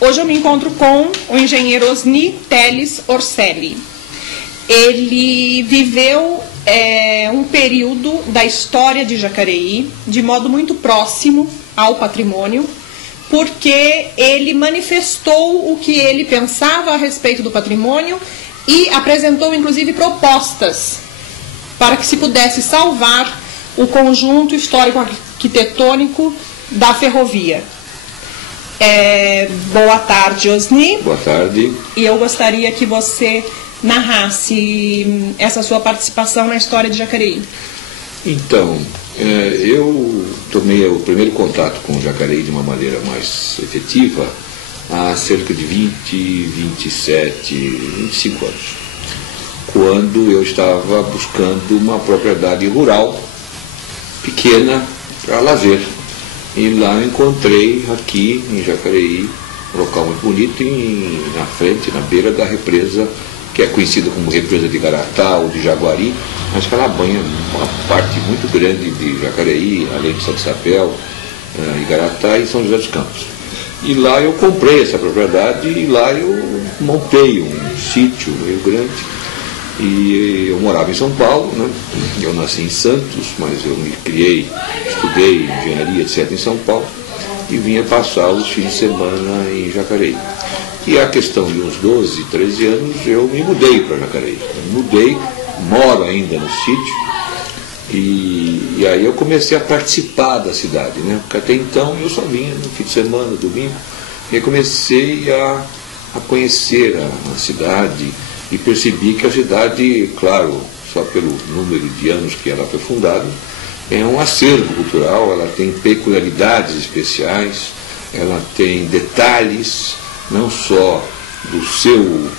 Hoje eu me encontro com o engenheiro Osni Teles Orselli. Ele viveu um período da história de Jacareí de modo muito próximo ao patrimônio, porque ele manifestou o que ele pensava a respeito do patrimônio e apresentou, inclusive, propostas para que se pudesse salvar o conjunto histórico-arquitetônico da ferrovia. Boa tarde, Osni. Boa tarde. E eu gostaria que você narrasse essa sua participação na história de Jacareí. Então, eu tomei o primeiro contato com o Jacareí de uma maneira mais efetiva há cerca de 25 anos, quando eu estava buscando uma propriedade rural pequena para lazer. E lá eu encontrei aqui em Jacareí um local muito bonito, na frente, na beira da represa, que é conhecida como represa de Igaratá ou de Jaguari, mas que ela banha uma parte muito grande de Jacareí, além de São Isabel, Igaratá e São José dos Campos. E lá eu comprei essa propriedade e lá eu montei um sítio meio grande. E eu morava em São Paulo, né? Eu nasci em Santos, mas eu me criei, estudei engenharia, etc. em São Paulo e vinha passar os fins de semana em Jacareí. E a questão de uns 12, 13 anos eu me mudei para Jacareí. Moro ainda no sítio e aí eu comecei a participar da cidade, né? Porque até então eu só vinha no fim de semana, domingo, e comecei a conhecer a cidade. E percebi que a cidade, claro, só pelo número de anos que ela foi fundada, é um acervo cultural, ela tem peculiaridades especiais, ela tem detalhes, não só do seu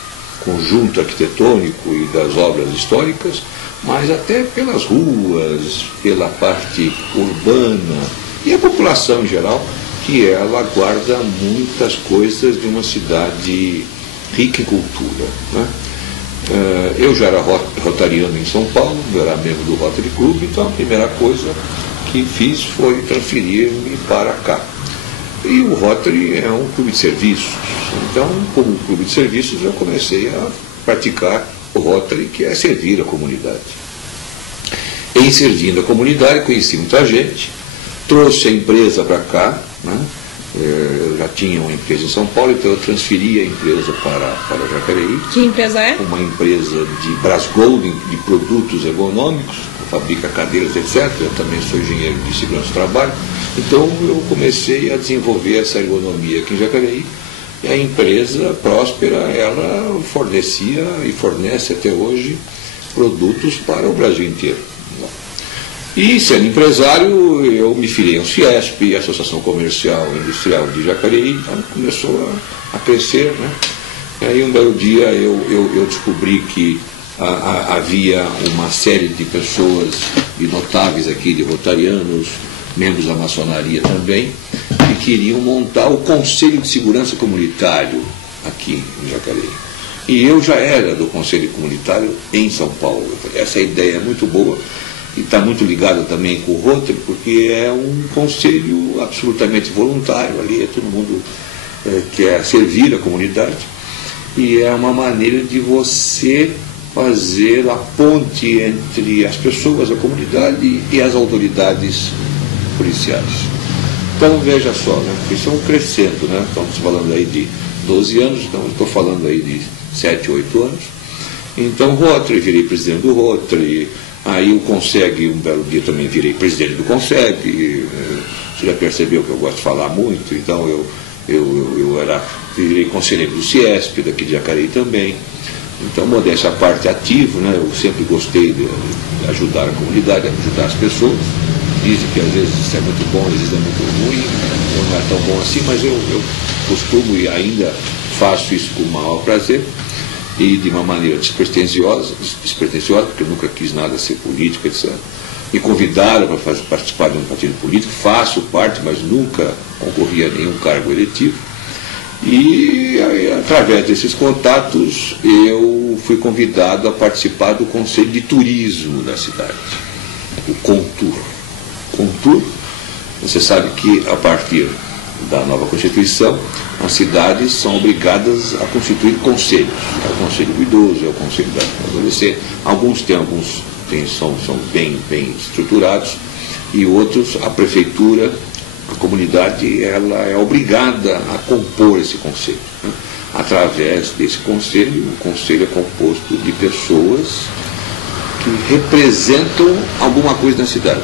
conjunto arquitetônico e das obras históricas, mas até pelas ruas, pela parte urbana e a população em geral, que ela guarda muitas coisas de uma cidade rica em cultura, né? Eu já era rotariano em São Paulo, eu era membro do Rotary Club, então a primeira coisa que fiz foi transferir-me para cá. E o Rotary é um clube de serviços, então como clube de serviços eu comecei a praticar o Rotary, que é servir a comunidade. Em servindo a comunidade conheci muita gente, trouxe a empresa para cá, né? Eu já tinha uma empresa em São Paulo, então eu transferi a empresa para Jacareí. Que empresa é? Uma empresa de Brasgold, de produtos ergonômicos, que fabrica cadeiras, etc. Eu também sou engenheiro de segurança do trabalho. Então eu comecei a desenvolver essa ergonomia aqui em Jacareí. E a empresa próspera, ela fornecia e fornece até hoje produtos para o Brasil inteiro. E, sendo empresário, eu me filiei ao CIESP, a Associação Comercial e Industrial de Jacareí, então começou a crescer, né? E aí um belo dia eu descobri que havia uma série de pessoas e notáveis aqui, de rotarianos, membros da maçonaria também, que queriam montar o Conselho de Segurança Comunitário aqui em Jacareí. E eu já era do Conselho Comunitário em São Paulo. Eu falei, essa ideia é muito boa. E está muito ligado também com o Rotary, porque é um conselho absolutamente voluntário, ali é todo mundo quer servir a comunidade, e é uma maneira de você fazer a ponte entre as pessoas, a comunidade e as autoridades policiais. Então veja só, né, isso é um crescendo, né? Estamos falando aí de 12 anos, então estou falando aí de 7, 8 anos. Então Rotary, virei presidente do Rotary. Aí o CONSEG, um belo dia também virei presidente do CONSEG. Você já percebeu que eu gosto de falar muito, então eu virei conselheiro do CIESP, daqui de Jacareí também. Então, modéstia à parte, ativo, né? Eu sempre gostei de ajudar a comunidade, ajudar as pessoas. Dizem que às vezes isso é muito bom, às vezes é muito ruim, não é tão bom assim, mas eu costumo e ainda faço isso com o maior prazer. E de uma maneira despretensiosa, porque eu nunca quis nada ser político, etc. Me convidaram para participar de um partido político, faço parte, mas nunca concorri a nenhum cargo eletivo. E através desses contatos eu fui convidado a participar do Conselho de Turismo da cidade, o CONTUR. CONTUR, você sabe que a partir da nova Constituição, as cidades são obrigadas a constituir conselhos. É o Conselho do Idoso, é o Conselho da Adolescente. Alguns são bem estruturados, e outros, a prefeitura, a comunidade, ela é obrigada a compor esse conselho, né? Através desse conselho, o conselho é composto de pessoas que representam alguma coisa na cidade.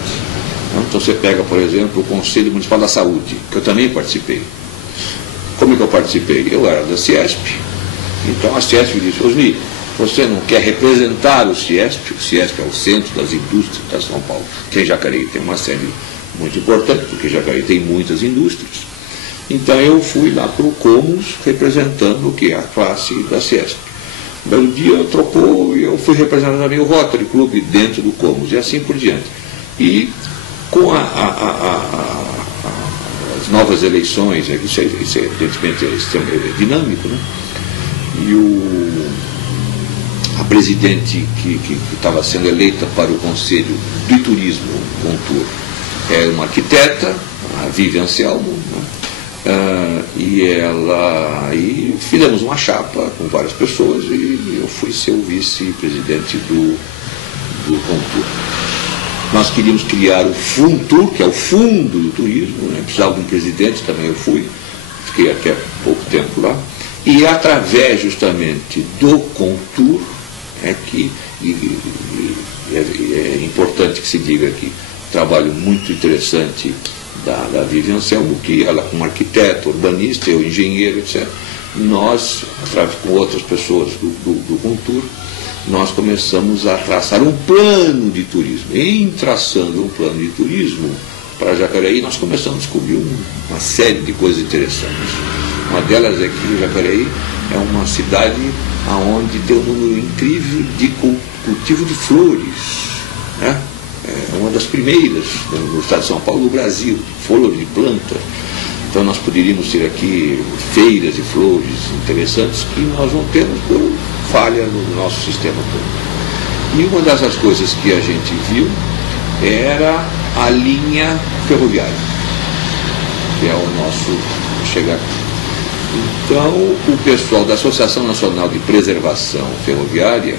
Então você pega, por exemplo, o Conselho Municipal da Saúde, que eu também participei. Como é que eu participei? Eu era da CIESP. Então a CIESP disse: Osni, você não quer representar o CIESP? O CIESP é o Centro das Indústrias de São Paulo, que em Jacareí tem uma sede muito importante, porque Jacareí tem muitas indústrias. Então eu fui lá para o Comus, representando o que? A classe da CIESP. Um belo dia trocou e eu fui representar também o Rotary Club dentro do Comus, e assim por diante. E com as novas eleições, isso evidentemente é dinâmico, né? E a presidente que estava sendo eleita para o Conselho do Turismo, Contur, é uma arquiteta, a Vivian Anselmo, né? E fizemos uma chapa com várias pessoas e eu fui ser o vice-presidente do Contur. Nós queríamos criar o Funtur, que é o Fundo do Turismo, né? Precisava de um presidente, também eu fui, fiquei até pouco tempo lá, e através justamente do Contur é que, é importante que se diga aqui, trabalho muito interessante da Vivian Anselmo, que ela como arquiteta, urbanista, eu engenheiro, etc. Nós, com outras pessoas do Contur, nós começamos a traçar um plano de turismo. Em traçando um plano de turismo para Jacareí, nós começamos a descobrir uma série de coisas interessantes. Uma delas é que Jacareí é uma cidade onde tem um número incrível de cultivo de flores, né? É uma das primeiras no estado de São Paulo, no Brasil, flor de planta. Então nós poderíamos ter aqui feiras de flores interessantes que nós não temos por falha no nosso sistema todo. E uma dessas coisas que a gente viu era a linha ferroviária, que é o nosso chegar aqui. Então o pessoal da Associação Nacional de Preservação Ferroviária,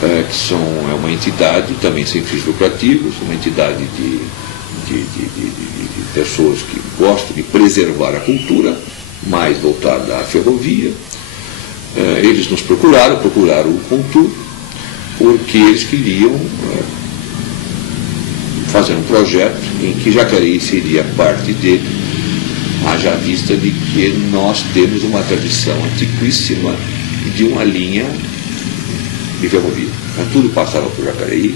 que é uma entidade também sem fins lucrativos, uma entidade de pessoas que gostam de preservar a cultura, mais voltada à ferrovia. Eles nos procuraram o Contur, porque eles queriam fazer um projeto em que Jacareí seria parte dele, haja vista de que nós temos uma tradição antiquíssima de uma linha de ferrovia. Tudo passava por Jacareí,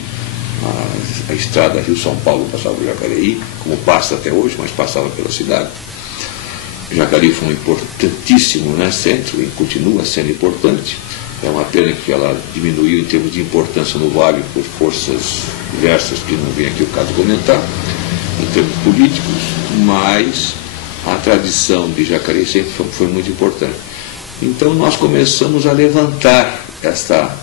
a estrada Rio-São Paulo passava por Jacareí, como passa até hoje, mas passava pela cidade. Jacareí foi um importantíssimo, né, centro, e continua sendo importante. É uma pena que ela diminuiu em termos de importância no Vale por forças diversas que não vem aqui o caso comentar, em termos políticos, mas a tradição de Jacareí sempre foi muito importante. Então nós começamos a levantar essa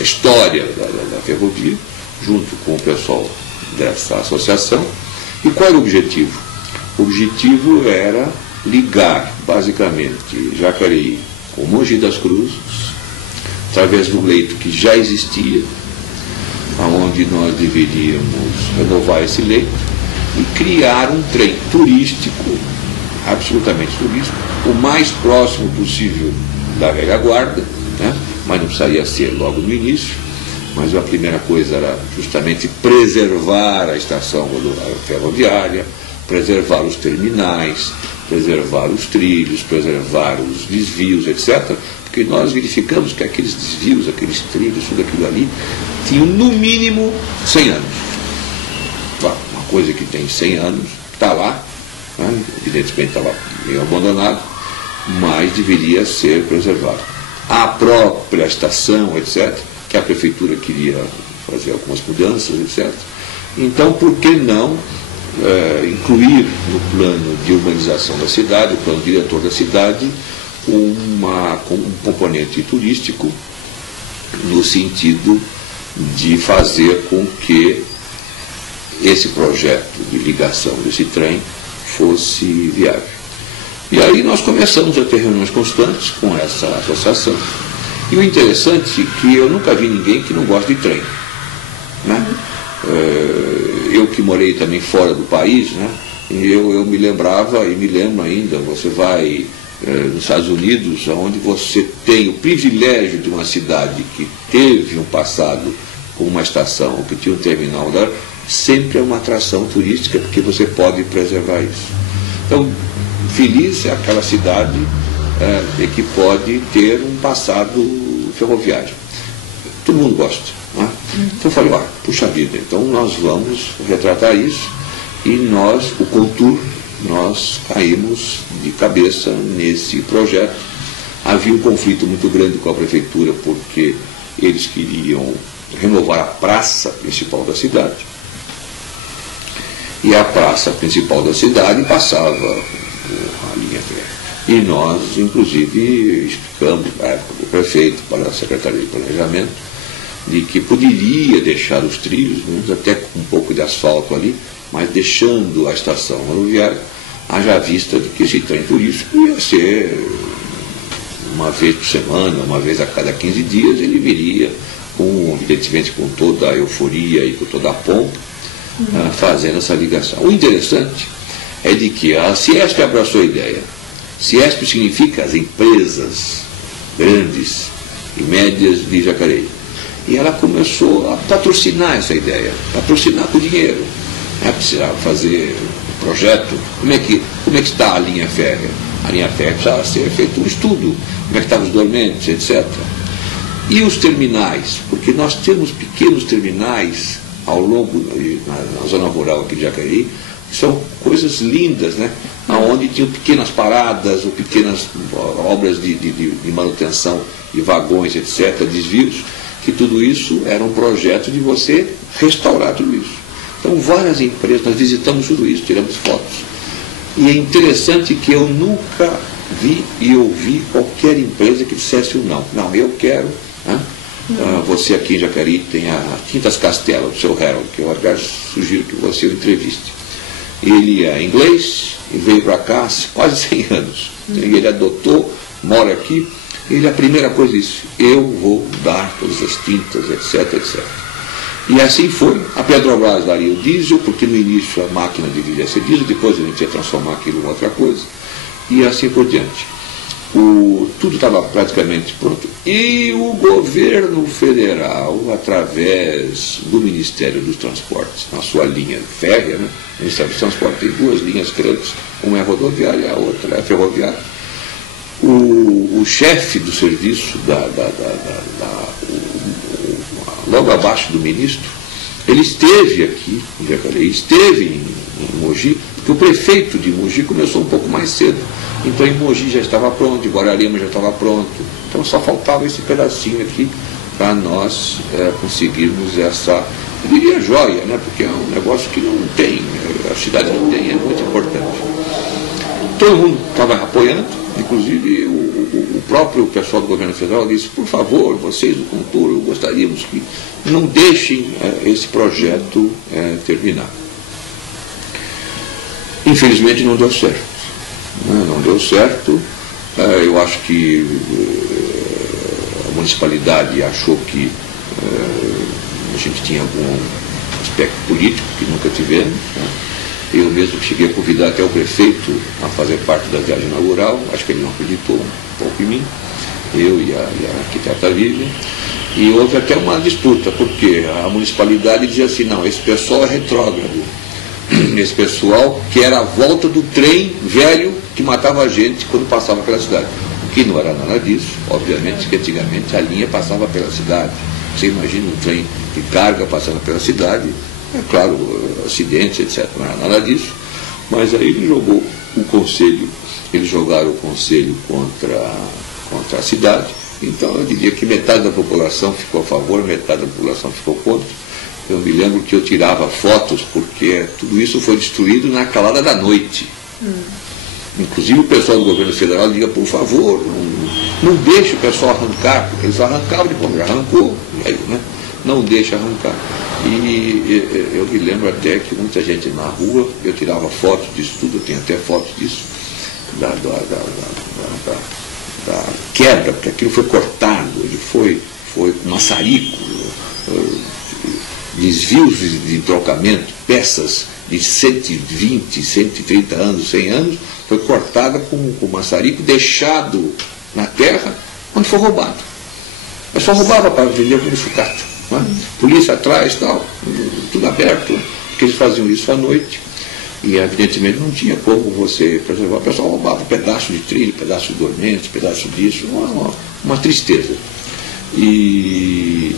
história da ferrovia, junto com o pessoal dessa associação. E qual era o objetivo? O objetivo era ligar, basicamente, Jacareí com Mogi das Cruzes, através do leito que já existia, aonde nós deveríamos renovar esse leito e criar um trem turístico, absolutamente turístico, o mais próximo possível da velha guarda, né? Mas não precisaria ser logo no início. Mas a primeira coisa era justamente preservar a estação ferroviária, preservar os terminais, preservar os trilhos, preservar os desvios, etc. Porque nós verificamos que aqueles desvios, aqueles trilhos, tudo aquilo ali, tinham no mínimo 100 anos. Uma coisa que tem 100 anos, está lá, né? Evidentemente estava meio abandonado, mas deveria ser preservado. A própria estação, etc., que a prefeitura queria fazer algumas mudanças, etc. Então, por que não incluir no plano de urbanização da cidade, o plano diretor da cidade, um componente turístico, no sentido de fazer com que esse projeto de ligação desse trem fosse viável. E aí nós começamos a ter reuniões constantes com essa associação. E o interessante é que eu nunca vi ninguém que não gosta de trem, né? Eu que morei também fora do país, né? Eu me lembrava e me lembro ainda, você vai nos Estados Unidos, onde você tem o privilégio de uma cidade que teve um passado com uma estação, que tinha um terminal, sempre é uma atração turística, porque você pode preservar isso. Então, feliz é aquela cidade que pode ter um passado ferroviário. Todo mundo gosta, né? Então eu falei, puxa vida, então nós vamos retratar isso, e nós, o Contur, nós caímos de cabeça nesse projeto. Havia um conflito muito grande com a prefeitura, porque eles queriam renovar a praça principal da cidade. E a praça principal da cidade passava a linha férrea. E nós, inclusive, explicamos na época do prefeito, para a Secretaria de Planejamento, de que poderia deixar os trilhos, até com um pouco de asfalto ali, mas deixando a estação rodoviária, haja vista de que esse trem turístico ia ser uma vez por semana, uma vez a cada 15 dias, ele viria, evidentemente com toda a euforia e com toda a pompa, fazendo essa ligação. O interessante é de que a Ciesp abraçou a ideia. Ciesp significa as empresas grandes e médias de Jacareí. E ela começou a patrocinar essa ideia, patrocinar com dinheiro. Precisava fazer um projeto. Como é que está a linha férrea? A linha férrea precisava ser feito um estudo, como é que estavam os dormentes, etc. E os terminais, porque nós temos pequenos terminais ao longo, na zona rural aqui de Jacareí, que são coisas lindas, né? Onde tinham pequenas paradas ou pequenas obras de manutenção de vagões, etc., desvios, que tudo isso era um projeto de você restaurar tudo isso. Então, várias empresas, nós visitamos tudo isso, tiramos fotos. E é interessante que eu nunca vi e ouvi qualquer empresa que dissesse o não. Não, eu quero. Né? Você aqui em Jacareí tem a Quintas Castelo, do seu Harold, que eu até sugiro que você o entreviste. Ele é inglês e veio para cá há quase 100 anos. Ele adotou, mora aqui. Ele, a primeira coisa disse, eu vou dar todas as tintas, etc, etc. E assim foi. A Petrobras daria o diesel, porque no início a máquina deveria ser diesel, depois a gente ia transformar aquilo em outra coisa, e assim por diante. Tudo estava praticamente pronto. E o governo federal, através do Ministério dos Transportes, na sua linha férrea, né? O Ministério dos Transportes tem duas linhas grandes, uma é rodoviária, a outra é ferroviária. O chefe do serviço, logo abaixo do ministro, ele esteve aqui em Jacareí, esteve em Mogi, porque o prefeito de Mogi começou um pouco mais cedo. Então em Mogi já estava pronto, em Guararema já estava pronto. Então só faltava esse pedacinho aqui para nós conseguirmos essa, eu diria, joia, né? Porque é um negócio que não tem, a cidade não tem, é muito importante. Todo mundo estava apoiando, inclusive o próprio pessoal do governo federal disse, por favor, vocês do Contur, gostaríamos que não deixem esse projeto terminar. Infelizmente não deu certo. Não deu certo. Eu acho que a municipalidade achou que a gente tinha algum aspecto político que nunca tivemos, né? Eu mesmo cheguei a convidar até o prefeito a fazer parte da viagem inaugural, acho que ele não acreditou um pouco em mim, eu e a arquiteta Vivian, e houve até uma disputa, porque a municipalidade dizia assim, não, esse pessoal é retrógrado, esse pessoal quer a volta do trem velho que matava a gente quando passava pela cidade. O que não era nada disso, obviamente, que antigamente a linha passava pela cidade. Você imagina um trem de carga passando pela cidade, é claro, acidentes, etc. Não era nada disso, mas aí ele jogou o conselho, eles jogaram o conselho contra a cidade. Então eu diria que metade da população ficou a favor, metade da população ficou contra. Eu me lembro que eu tirava fotos, porque tudo isso foi destruído na calada da noite. Inclusive o pessoal do governo federal dizia, por favor, não deixe o pessoal arrancar, porque eles arrancavam de como já arrancou, aí, né? Não deixe arrancar. E eu me lembro até que muita gente na rua, eu tirava fotos disso tudo, eu tenho até fotos disso, da quebra, porque aquilo foi cortado, ele foi maçarico, desvios de trocamento, peças de 120, 130 anos, 100 anos, foi cortada com maçarico, deixado na terra, onde foi roubado. Mas só roubava para vender como sucata. Né? Polícia atrás, tal, tudo aberto, porque eles faziam isso à noite. E evidentemente não tinha como você preservar, o pessoal roubava pedaço de trilho, pedaço de dormente, pedaço disso, uma tristeza. E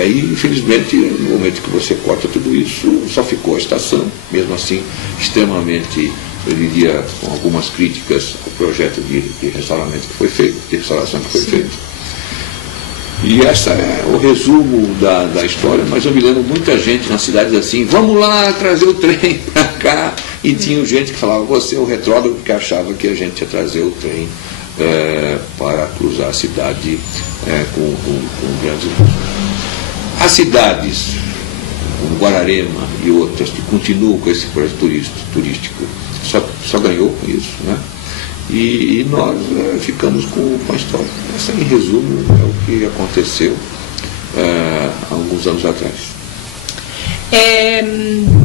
aí, infelizmente, no momento que você corta tudo isso, só ficou a estação, mesmo assim, extremamente, eu diria, com algumas críticas ao projeto de restauramento que foi feito, de restauração que foi feito. E esse é o resumo da história, mas eu me lembro muita gente nas cidades assim, vamos lá trazer o trem para cá, e tinha gente que falava, você é o retrógrado, que achava que a gente ia trazer o trem para cruzar a cidade com grandes custos. As cidades, como Guararema e outras, que continuam com esse projeto turístico, só ganhou com isso, né? E nós ficamos com a história. Essa, em resumo, é o que aconteceu há alguns anos atrás.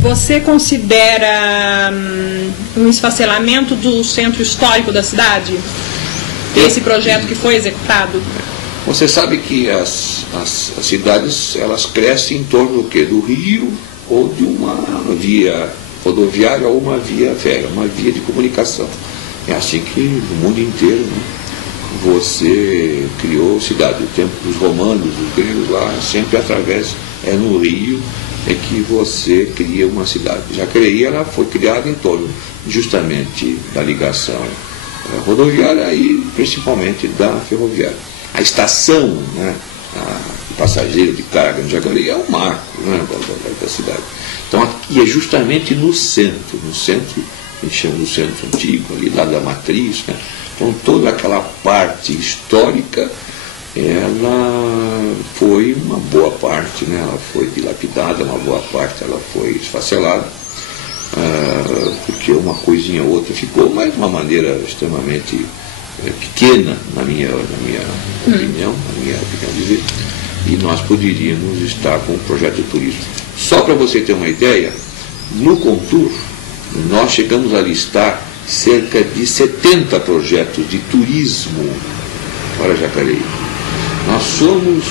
Você considera um esfacelamento do centro histórico da cidade? Esse projeto que foi executado? Você sabe que as cidades, elas crescem em torno do quê? Do rio ou de uma via rodoviária ou uma via férrea, uma via de comunicação. É assim que no mundo inteiro, né, você criou cidade. O tempo dos romanos, dos gregos lá, sempre através, no rio, é que você cria uma cidade. Jacareí, ela foi criada em torno justamente da ligação rodoviária e principalmente da ferroviária. A estação, né, de passageiro de carga em Jacareí é um marco, né, da cidade. Então, aqui é justamente no centro, a gente chama do centro antigo, ali lá da matriz, né? Então toda aquela parte histórica, ela foi uma boa parte, né? Ela foi dilapidada, uma boa parte ela foi esfacelada, porque uma coisinha ou outra ficou, mas de uma maneira extremamente pequena, na minha opinião, de ver, e nós poderíamos estar com um projeto de turismo. Só para você ter uma ideia, no Contour, nós chegamos a listar cerca de 70 projetos de turismo para Jacareí. Nós fomos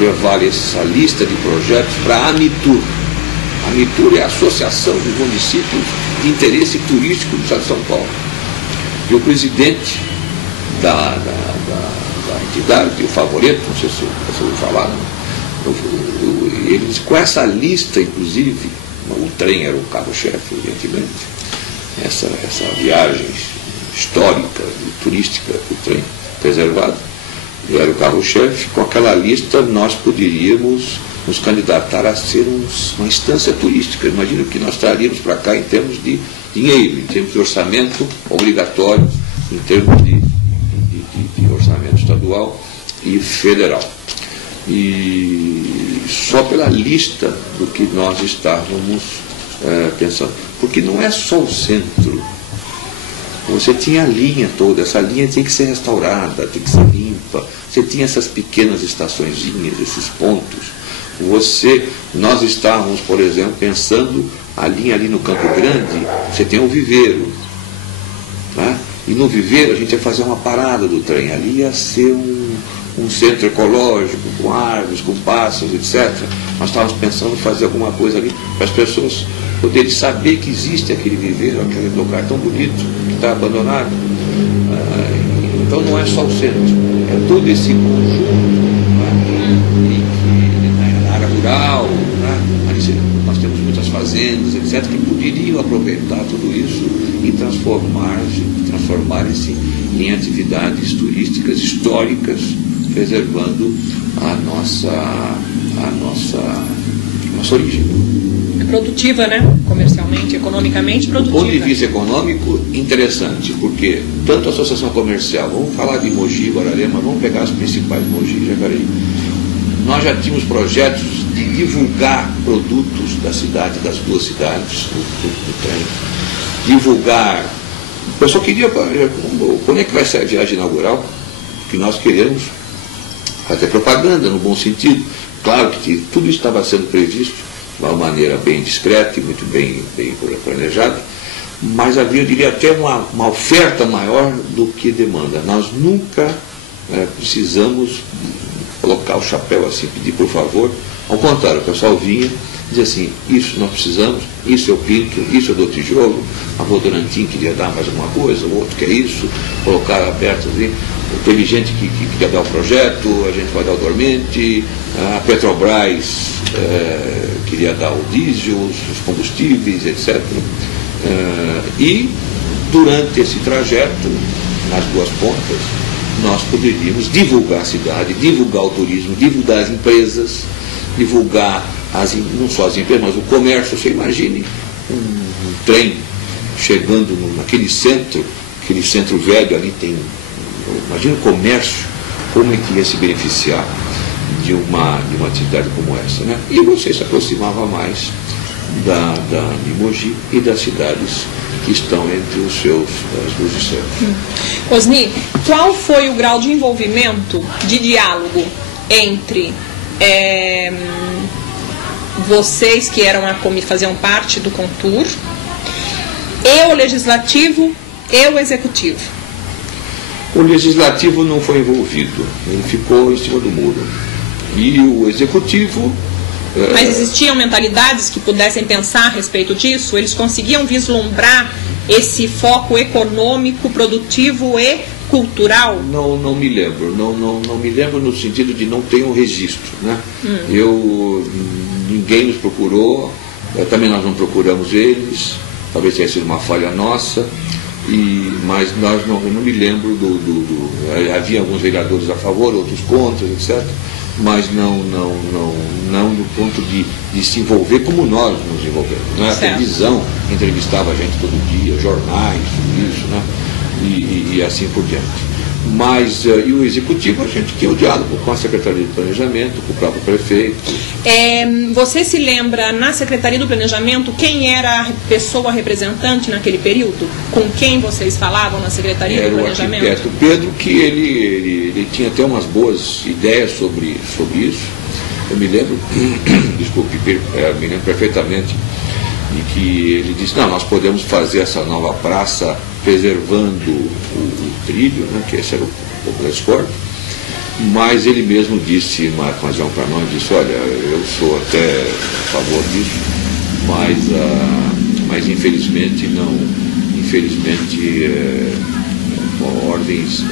levar essa lista de projetos para a Amitur. A Amitur é a Associação dos Municípios de Interesse Turístico do Estado de São Paulo. E o presidente da entidade, o Favoreto, não sei se você ouviu falar, eles, com essa lista, inclusive, o trem era o carro-chefe, evidentemente, essa viagem histórica e turística do trem preservado, era o carro-chefe. Com aquela lista nós poderíamos nos candidatar a ser uma instância turística. Imagina o que nós traríamos para cá em termos de dinheiro, em termos de orçamento obrigatório, em termos de orçamento estadual e federal. E só pela lista do que nós estávamos pensando. Porque não é só o centro. Você tinha a linha toda, essa linha tem que ser restaurada, tem que ser limpa. Você tinha essas pequenas estaçõezinhas, esses pontos. Nós estávamos, por exemplo, pensando a linha ali no Campo Grande, você tem um viveiro. Tá? E no viveiro a gente ia fazer uma parada do trem. Ali ia ser um centro ecológico, com árvores, com pássaros, etc. Nós estávamos pensando em fazer alguma coisa ali para as pessoas poderem saber que existe aquele viveiro, aquele lugar tão bonito que está abandonado. Então não é só o centro, é todo esse conjunto, né, na área rural, né, ali nós temos muitas fazendas, etc., que poderiam aproveitar tudo isso e transformarem-se em atividades turísticas históricas, preservando a nossa origem. É produtiva, né? Comercialmente, economicamente produtiva. Do ponto de vista econômico, interessante, porque tanto a associação comercial, vamos falar de Mogi, Guararema, vamos pegar as principais, Mogi e Jacareí. Nós já tínhamos projetos de divulgar produtos da cidade, das duas cidades, do trem, divulgar. O pessoal queria, quando é que vai ser a viagem inaugural? Que nós queremos fazer propaganda no bom sentido. Claro que tudo isso estava sendo previsto de uma maneira bem discreta e muito bem planejada, mas havia, eu diria, até uma oferta maior do que demanda. Nós nunca precisamos colocar o chapéu assim, pedir por favor. Ao contrário, o pessoal vinha e dizia assim, isso nós precisamos, isso eu pinto, isso eu dou tijolo, a Votorantim queria dar mais alguma coisa, o outro quer isso, colocar aberto ali. Teve gente que queria dar o projeto, a gente vai dar o dormente, a Petrobras queria dar o diesel, os combustíveis, etc. E durante esse trajeto, nas duas pontas, nós poderíamos divulgar a cidade, divulgar o turismo, divulgar as empresas, divulgar não só as empresas, mas o comércio. Você imagine um trem chegando naquele centro velho ali, imagina o comércio, como é que ia se beneficiar de uma atividade como essa, né? E você se aproximava mais de Mogi e das cidades que estão entre as duas distâncias. Osni, qual foi o grau de envolvimento, de diálogo entre vocês que faziam parte do Contur, e o Legislativo e o Executivo? O Legislativo não foi envolvido, ele ficou em cima do muro. E o Executivo... Mas existiam mentalidades que pudessem pensar a respeito disso? Eles conseguiam vislumbrar esse foco econômico, produtivo e cultural? Não me lembro. Não me lembro no sentido de não ter um registro, né? Ninguém nos procurou, também nós não procuramos eles, talvez tenha sido uma falha nossa. Mas nós não me lembro havia alguns vereadores a favor, outros contra, etc. Mas não no ponto de se envolver como nós nos envolvemos. Né? A televisão entrevistava a gente todo dia, jornais, tudo isso, né? E assim por diante. Mas, e o Executivo, a gente tinha o diálogo com a Secretaria de Planejamento, com o próprio prefeito. Você se lembra, na Secretaria do Planejamento, quem era a pessoa representante naquele período? Com quem vocês falavam na Secretaria do Planejamento? Era o arquiteto Pedro, que ele tinha até umas boas ideias sobre isso. Eu me lembro, me lembro perfeitamente de que ele disse, nós podemos fazer essa nova praça preservando o trilho, né, que esse era o transporte, mas ele mesmo disse, mas para nós, disse, olha, eu sou até a favor disso, mas infelizmente ordens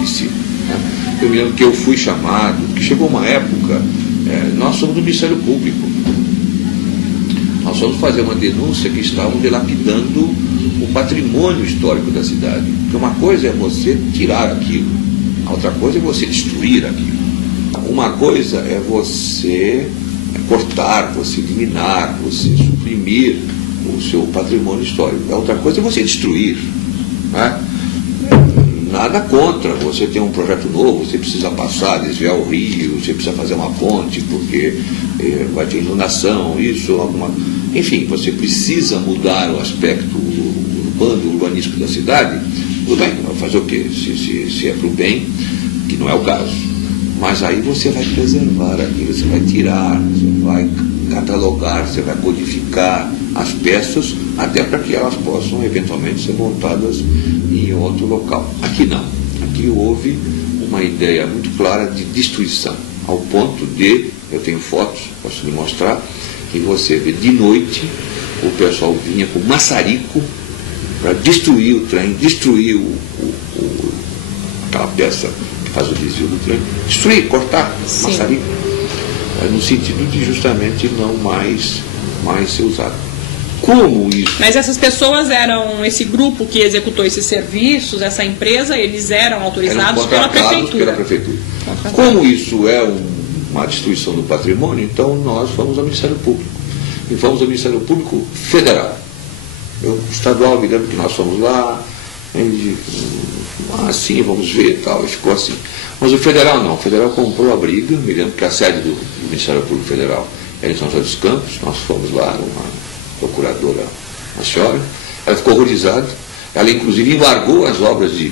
de cima. Né? Eu me lembro que eu fui chamado, que chegou uma época, nós somos do Ministério Público, nós fomos fazer uma denúncia que estavam dilapidando o patrimônio histórico da cidade. Porque uma coisa é você tirar aquilo, a outra coisa é você destruir aquilo. Uma coisa é você cortar, você eliminar, você suprimir o seu patrimônio histórico. A outra coisa é você destruir. Né? Nada contra, você tem um projeto novo, você precisa desviar o rio, você precisa fazer uma ponte porque vai ter inundação, enfim, você precisa mudar o aspecto urbanístico da cidade. Tudo bem, vai fazer o quê? Se é para o bem, que não é o caso. Mas aí você vai preservar aquilo, você vai tirar, você vai catalogar, você vai codificar as peças, até para que elas possam eventualmente ser montadas em outro local. Aqui não. Aqui houve uma ideia muito clara de destruição, ao ponto de, eu tenho fotos, posso lhe mostrar, que você vê de noite o pessoal vinha com maçarico para destruir o trem, destruir aquela peça que faz o desvio do trem, destruir, cortar, maçarico, no sentido de justamente não mais ser usado. Como isso? Mas essas pessoas esse grupo que executou esses serviços, essa empresa, eles eram autorizados pela prefeitura. Como isso é uma destruição do patrimônio, então nós fomos ao Ministério Público. E fomos ao Ministério Público Federal. Estadual, me lembro que nós fomos lá, Ele, sim, vamos ver e tal, e ficou assim. Mas o federal não, o federal comprou a briga. Me lembro que a sede do Ministério Público Federal era em São José dos Campos. Nós fomos lá, uma procuradora, uma senhora, ela ficou horrorizada. Ela inclusive embargou as obras de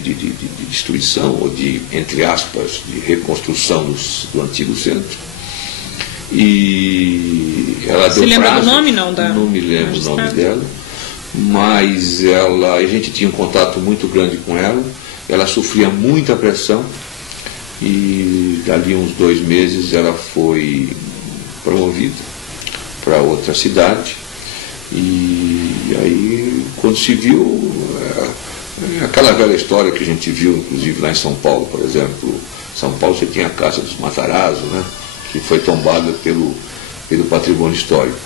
destruição, ou de, entre aspas, de reconstrução do antigo centro. E ela Você deu lembra prazo, do nome, não? Não me lembro o nome dela, mas a gente tinha um contato muito grande com ela. Ela sofria muita pressão e dali uns 2 meses ela foi promovida para outra cidade. E aí, quando se viu, aquela velha história que a gente viu, inclusive lá em São Paulo, por exemplo. São Paulo você tinha a Casa dos Matarazzo, né, que foi tombada pelo patrimônio histórico.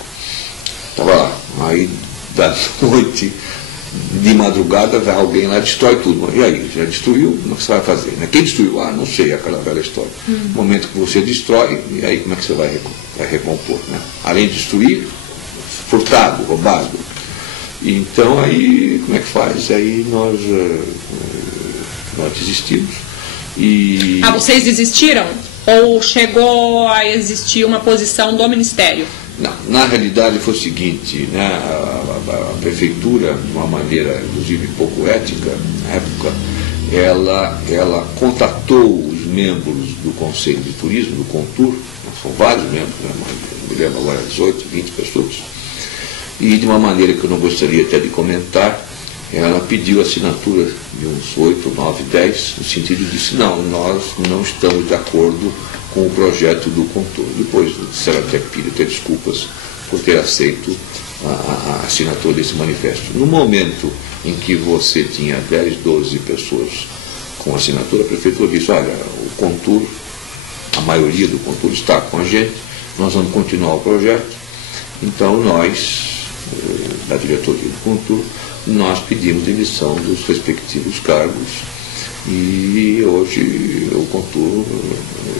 Estava lá, aí da noite, de madrugada, vai alguém lá e destrói tudo. E aí, já destruiu? Como é que você vai fazer? Né? Quem destruiu? Não sei, aquela velha história. No momento que você destrói, e aí como é que você vai recompor? Né? Além de destruir, furtado, roubado. Então aí, como é que faz? Aí nós desistimos. Vocês desistiram? Ou chegou a existir uma posição do Ministério? Não, na realidade foi o seguinte, né, a prefeitura, de uma maneira inclusive pouco ética, na época, ela contatou os membros do Conselho de Turismo, do Contur, são vários membros, né, me lembro agora 18, 20 pessoas, e de uma maneira que eu não gostaria até de comentar, ela pediu a assinatura de uns 8, 9, 10, no sentido de não, nós não estamos de acordo com o projeto do Contur. Depois disseram até que pediu até desculpas por ter aceito a assinatura desse manifesto. No momento em que você tinha 10, 12 pessoas com assinatura, a prefeitura disse, olha, o Contur, a maioria do Contur está com a gente, nós vamos continuar o projeto, então nós, da diretoria do Contur, nós pedimos demissão dos respectivos cargos e hoje o Contur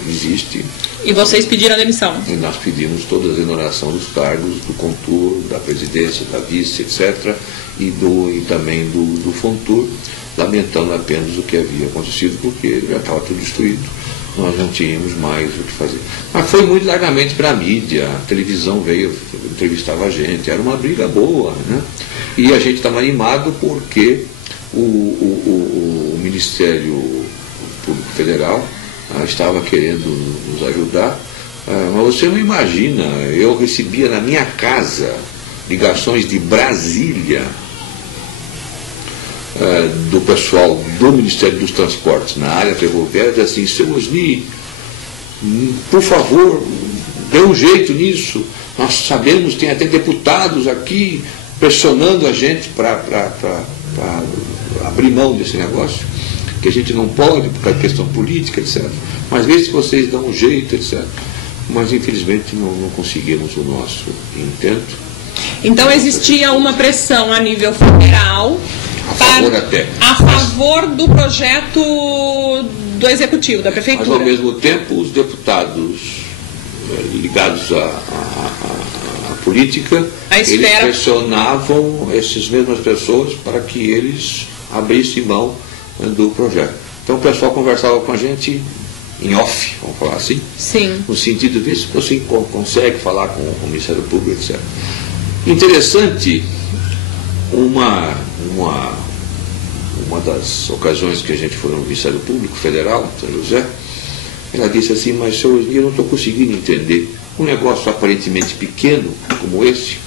existe. E vocês pediram a demissão? E nós pedimos toda a exoneração dos cargos do Contur, da presidência, da vice, etc. E também do Fontur, lamentando apenas o que havia acontecido, porque já estava tudo destruído, nós não tínhamos mais o que fazer. Mas foi muito largamente para a mídia, a televisão veio, entrevistava a gente, era uma briga boa, né? E a gente estava animado porque o Ministério Público Federal estava querendo nos ajudar, mas você não imagina, eu recebia na minha casa ligações de Brasília, do pessoal do Ministério dos Transportes na área ferroviária, diz assim, seu Osni, por favor, dê um jeito nisso, nós sabemos, tem até deputados aqui pressionando a gente para abrir mão desse negócio, que a gente não pode por causa da questão política, etc. Mas vê se vocês dão um jeito, etc. Mas infelizmente não conseguimos o nosso intento. Então existia uma pressão a nível federal a favor do projeto do Executivo, da Prefeitura. Mas ao mesmo tempo os deputados ligados à política, eles pressionavam essas mesmas pessoas para que eles abrissem mão do projeto. Então o pessoal conversava com a gente em off, vamos falar assim. Sim. No sentido de se você consegue falar com o Ministério Público, etc. Interessante, uma das ocasiões que a gente foi no Ministério Público Federal, São José, ela disse assim, mas senhor, eu não estou conseguindo entender um negócio aparentemente pequeno como esse,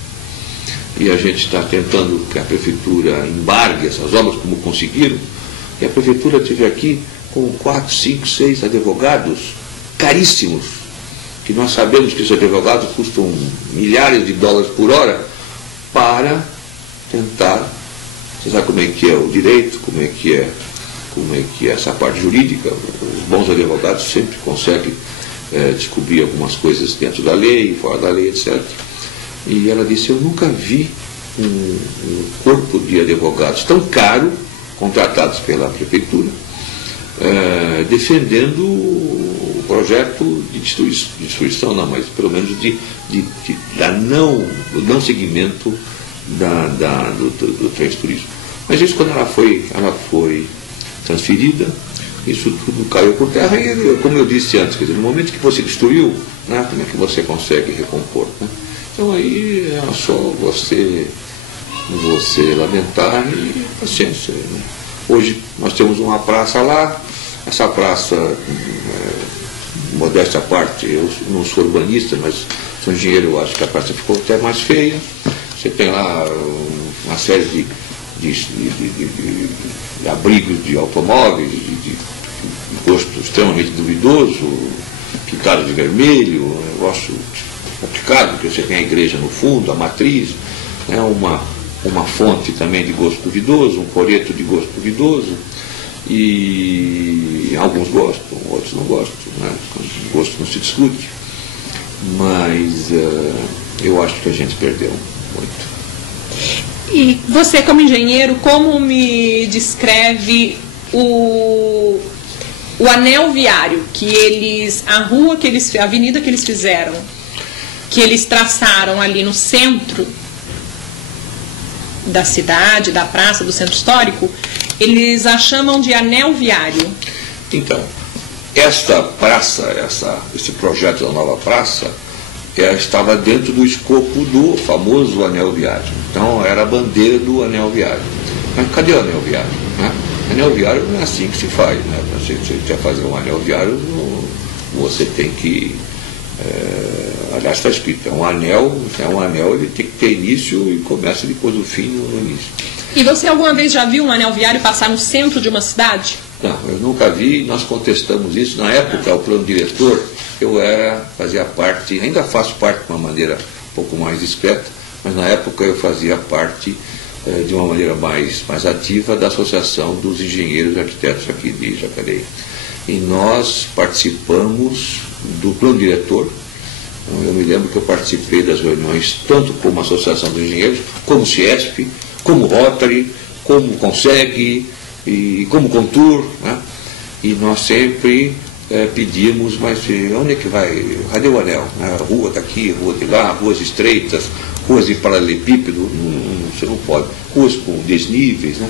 e a gente está tentando que a prefeitura embargue essas obras como conseguiram, e a prefeitura teve aqui com 4, 5, 6 advogados caríssimos, que nós sabemos que esses advogados custam milhares de dólares por hora, para tentar, você sabe como é que é o direito, como é que é essa parte jurídica, os bons advogados sempre conseguem descobrir algumas coisas dentro da lei, fora da lei, etc. E ela disse, eu nunca vi um corpo de advogados tão caro, contratados pela prefeitura, defendendo o projeto de destruição, não, mas pelo menos do não seguimento do trem turismo. Mas isso, quando ela foi transferida, isso tudo caiu por terra e, como eu disse antes, quer dizer, no momento que você destruiu, né, como é que você consegue recompor? Né? Então aí é só você lamentar e paciência. Né? Hoje nós temos uma praça lá, essa praça, modéstia à parte, eu não sou urbanista, mas sou engenheiro, eu acho que a praça ficou até mais feia. Você tem lá uma série de abrigos de automóveis, de gosto extremamente duvidoso, pintado de vermelho, um negócio complicado, porque você tem a igreja no fundo, a matriz, né, uma fonte também de gosto duvidoso, um coreto de gosto duvidoso, e alguns gostam, outros não gostam, né? O gosto não se discute, mas eu acho que a gente perdeu muito. E você, como engenheiro, como me descreve o anel viário a avenida que eles fizeram, que eles traçaram ali no centro da cidade, da praça, do centro histórico, eles a chamam de anel viário? Então, esta praça, esse projeto da nova praça, estava dentro do escopo do famoso anel viário. Então, era a bandeira do anel viário. Mas cadê o anel viário? Né? Anel viário não é assim que se faz. Né? Para você quer fazer um anel viário, você tem que... aliás, está escrito, é um anel, ele tem que ter início e começa depois do fim no início. E você alguma vez já viu um anel viário passar no centro de uma cidade? Não, eu nunca vi, nós contestamos isso. Na época, o plano diretor, fazia parte, ainda faço parte de uma maneira um pouco mais discreta, mas na época eu fazia parte de uma maneira mais ativa da Associação dos Engenheiros e Arquitetos aqui de Jacareí. E nós participamos do plano diretor. Eu me lembro que eu participei das reuniões tanto como Associação dos Engenheiros, como Ciesp, como Rotary, como Conseg e como Contour, né? E nós sempre pedimos, mas onde é que vai? Cadê o anel? A rua está aqui, a rua de lá, ruas estreitas, ruas de paralelepípedo, você não pode. Ruas com desníveis, né?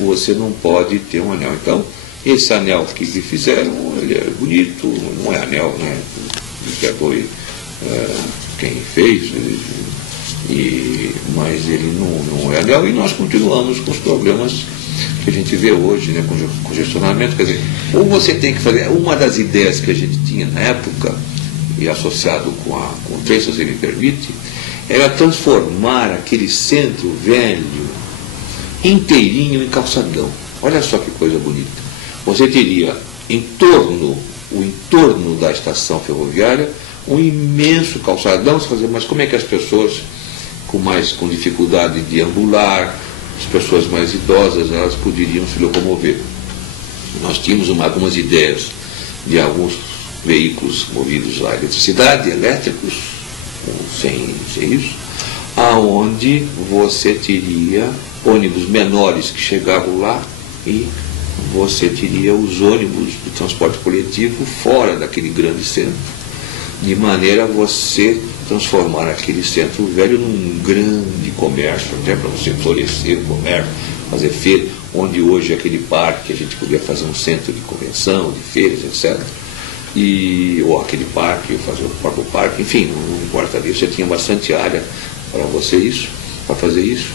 Você não pode ter um anel. Então, esse anel que fizeram, ele é bonito, não é anel, né? Me perdoe quem fez, mas ele não é anel, e nós continuamos com os problemas que a gente vê hoje, né, com congestionamento. Quer dizer, ou você tem que fazer, uma das ideias que a gente tinha na época, e associado com o trem, se você me permite, era transformar aquele centro velho inteirinho em calçadão. Olha só que coisa bonita. Você teria o entorno da estação ferroviária um imenso calçadão, mas como é que as pessoas com dificuldade de ambular, as pessoas mais idosas, elas poderiam se locomover? Nós tínhamos algumas ideias de alguns veículos movidos a eletricidade, elétricos, sem isso, aonde você teria ônibus menores que chegavam lá e você teria os ônibus de transporte coletivo fora daquele grande centro, de maneira a você transformar aquele centro velho num grande comércio, até para você florescer o comércio, fazer feira, onde hoje aquele parque a gente podia fazer um centro de convenção, de feiras, etc. Ou aquele parque, ou fazer o próprio parque, enfim, não importa disso, você tinha bastante área para fazer isso.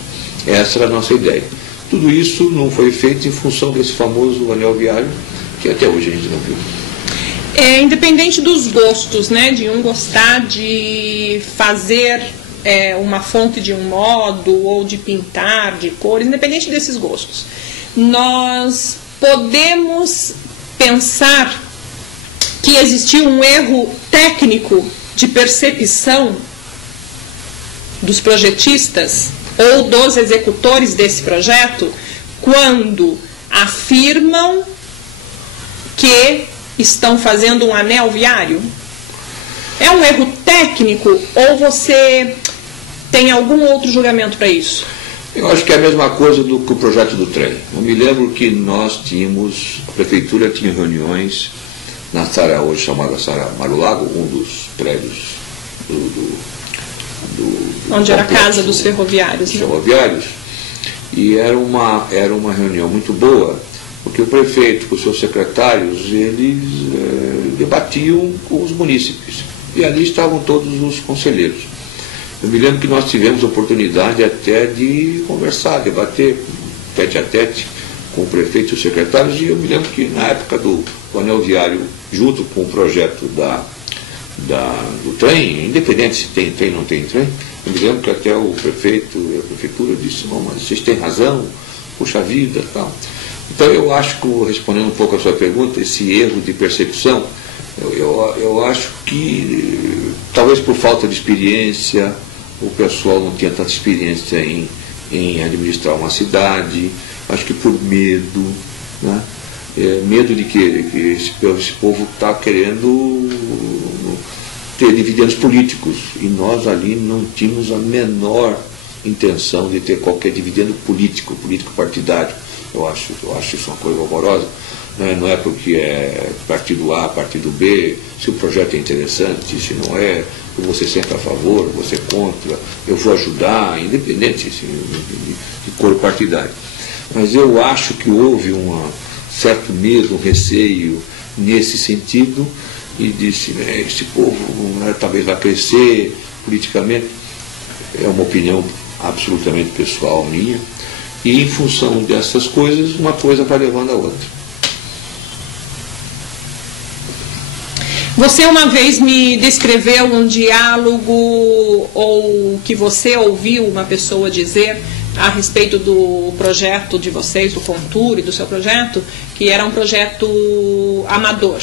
Essa era a nossa ideia. Tudo isso não foi feito em função desse famoso anel viário, que até hoje a gente não viu. Independente dos gostos, né, de um gostar de fazer uma fonte de um modo, ou de pintar de cores, independente desses gostos, nós podemos pensar que existiu um erro técnico de percepção dos projetistas ou dos executores desse projeto quando afirmam que estão fazendo um anel viário? É um erro técnico ou você tem algum outro julgamento para isso? Eu acho que é a mesma coisa do que o projeto do trem. Eu me lembro que a prefeitura tinha reuniões na Sara, hoje chamada Sara Marulago, um dos prédios onde era a casa dos ferroviários. Ferroviários. E era uma reunião muito boa, porque o prefeito, com os seus secretários, eles debatiam com os munícipes. E ali estavam todos os conselheiros. Eu me lembro que nós tivemos oportunidade até de conversar, debater tete a tete com o prefeito e os secretários, e eu me lembro que na época do anel viário, junto com o projeto do trem, independente se tem trem ou não tem trem, eu me lembro que até o prefeito e a prefeitura disse, não, mas vocês têm razão, puxa vida e tal. Então eu acho que, respondendo um pouco a sua pergunta, esse erro de percepção, eu acho que talvez por falta de experiência, o pessoal não tinha tanta experiência em administrar uma cidade, acho que por medo, né? Medo de que esse povo está querendo ter dividendos políticos, e nós ali não tínhamos a menor intenção de ter qualquer dividendo político partidário. Eu acho isso uma coisa horrorosa. Não é porque é partido A, partido B, se o projeto é interessante, se não é, você sempre a favor, você contra, eu vou ajudar, independente de cor partidário. Mas eu acho que houve um certo medo, um receio nesse sentido, e disse, esse povo talvez vai crescer politicamente. É uma opinião absolutamente pessoal minha, e em função dessas coisas, uma coisa vai levando a outra. Você uma vez me descreveu um diálogo ou que você ouviu uma pessoa dizer a respeito do projeto de vocês, do Contur e do seu projeto, que era um projeto amador.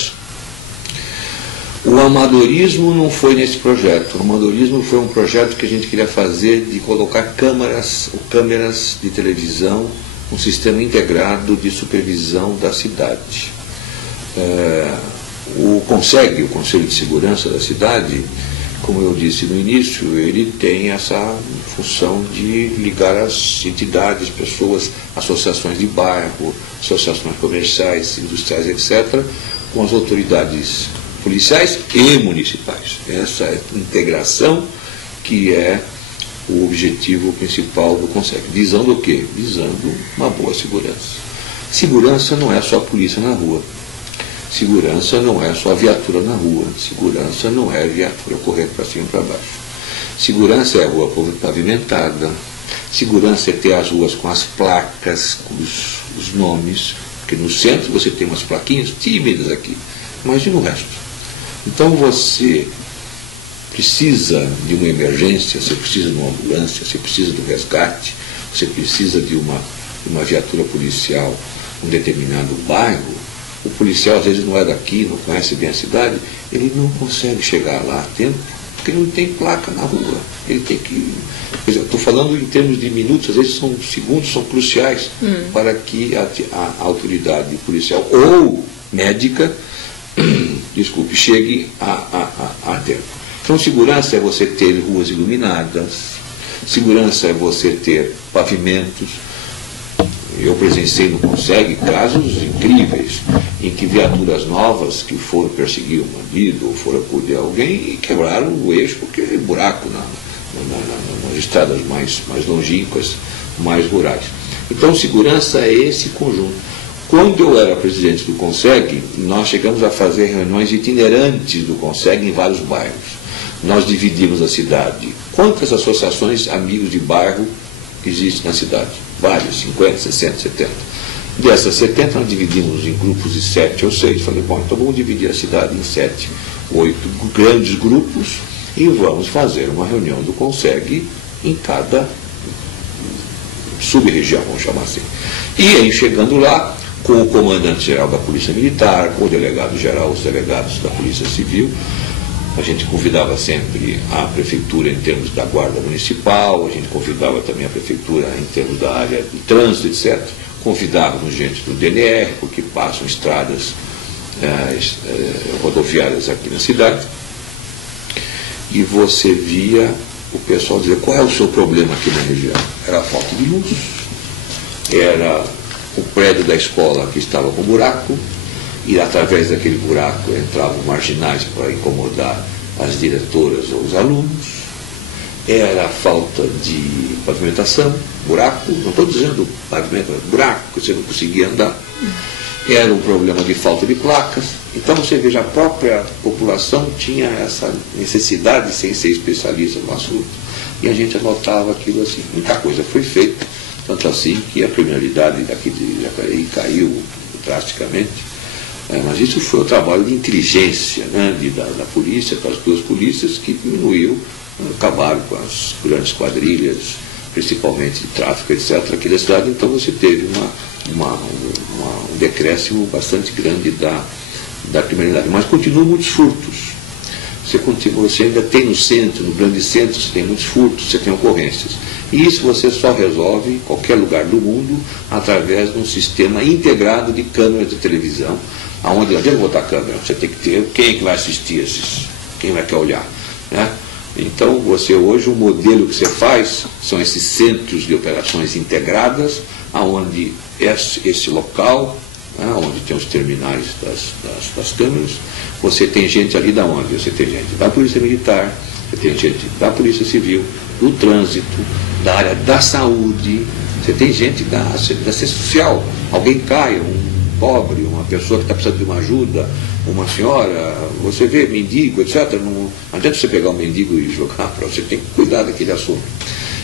O amadorismo não foi nesse projeto. O amadorismo foi um projeto que a gente queria fazer de colocar câmeras de televisão, um sistema integrado de supervisão da cidade. O CONSEG, o Conselho de Segurança da cidade, como eu disse no início, ele tem essa função de ligar as entidades, pessoas, associações de bairro, associações comerciais, industriais, etc., com as autoridades policiais e municipais. Essa integração que é o objetivo principal do CONSEG. Visando o quê? Visando uma boa segurança. Segurança não é só a polícia na rua. Segurança não é só a viatura na rua. Segurança não é a viatura correndo para cima e para baixo. Segurança é a rua pavimentada. Segurança é ter as ruas com as placas, com os nomes. Porque no centro você tem umas plaquinhas tímidas aqui. Mas e no resto? Então você precisa de uma emergência, você precisa de uma ambulância, você precisa do resgate, você precisa de uma viatura policial em um determinado bairro. O policial às vezes não é daqui, não conhece bem a cidade, ele não consegue chegar lá a tempo, porque ele não tem placa na rua. Ele tem que... Estou falando em termos de minutos, às vezes são segundos, são cruciais para que a autoridade policial ou médica chegue a tempo. Então segurança é você ter ruas iluminadas, segurança é você ter pavimentos. Eu presenciei no CONSEG casos incríveis em que viaturas novas que foram perseguir um bandido ou foram acudir alguém e quebraram o eixo porque é buraco nas estradas mais longínquas, mais rurais. Então segurança é esse conjunto. Quando eu era presidente do CONSEG, nós chegamos a fazer reuniões itinerantes do CONSEG em vários bairros. Nós dividimos a cidade. Quantas associações amigos de bairro existem na cidade? Vários, 50, 60, 70. Dessas 70 nós dividimos em grupos de 7 ou 6. Falei, bom, então vamos dividir a cidade em 7, 8 grandes grupos e vamos fazer uma reunião do CONSEG em cada sub-região, vamos chamar assim. E aí, chegando lá, com o comandante-geral da Polícia Militar, com o delegado-geral, os delegados da Polícia Civil, a gente convidava sempre a prefeitura em termos da guarda municipal, a gente convidava também a prefeitura em termos da área de trânsito, etc. Convidávamos gente do DNR, porque passam estradas rodoviárias aqui na cidade, e você via o pessoal dizer, qual é o seu problema aqui na região? Era a falta de luz, era o prédio da escola que estava com buraco, e através daquele buraco entravam marginais para incomodar as diretoras ou os alunos. era a falta de pavimentação, buraco, não estou dizendo pavimento, buraco, que você não conseguia andar. Era um problema de falta de placas. Então você veja, a própria população tinha essa necessidade, sem ser especialista no assunto, e a gente anotava aquilo assim. Muita coisa foi feita, tanto assim que a criminalidade daqui de Jacareí caiu drasticamente. Mas isso foi o trabalho de inteligência, né, da polícia, das duas polícias, que diminuiu, acabaram com as grandes quadrilhas, principalmente de tráfico, etc., aqui da cidade. Então você teve um decréscimo bastante grande da criminalidade. Mas continuam muitos furtos. Você ainda tem no centro, no grande centro, você tem muitos furtos, você tem ocorrências. E isso você só resolve em qualquer lugar do mundo através de um sistema integrado de câmeras de televisão, aonde não adianta botar câmera, você tem que ter quem é que vai assistir esses, quem vai querer olhar, né? Então você hoje, o modelo que você faz são esses centros de operações integradas, aonde esse local, né, onde tem os terminais das câmeras, você tem gente ali da onde? Você tem gente da Polícia Militar, você tem gente da Polícia Civil, do Trânsito, da área da saúde, você tem gente da assistência social. Alguém cai, um pobre, uma pessoa que está precisando de uma ajuda, uma senhora, você vê mendigo, etc. Não adianta você pegar um mendigo e jogar para você, tem que cuidar daquele assunto.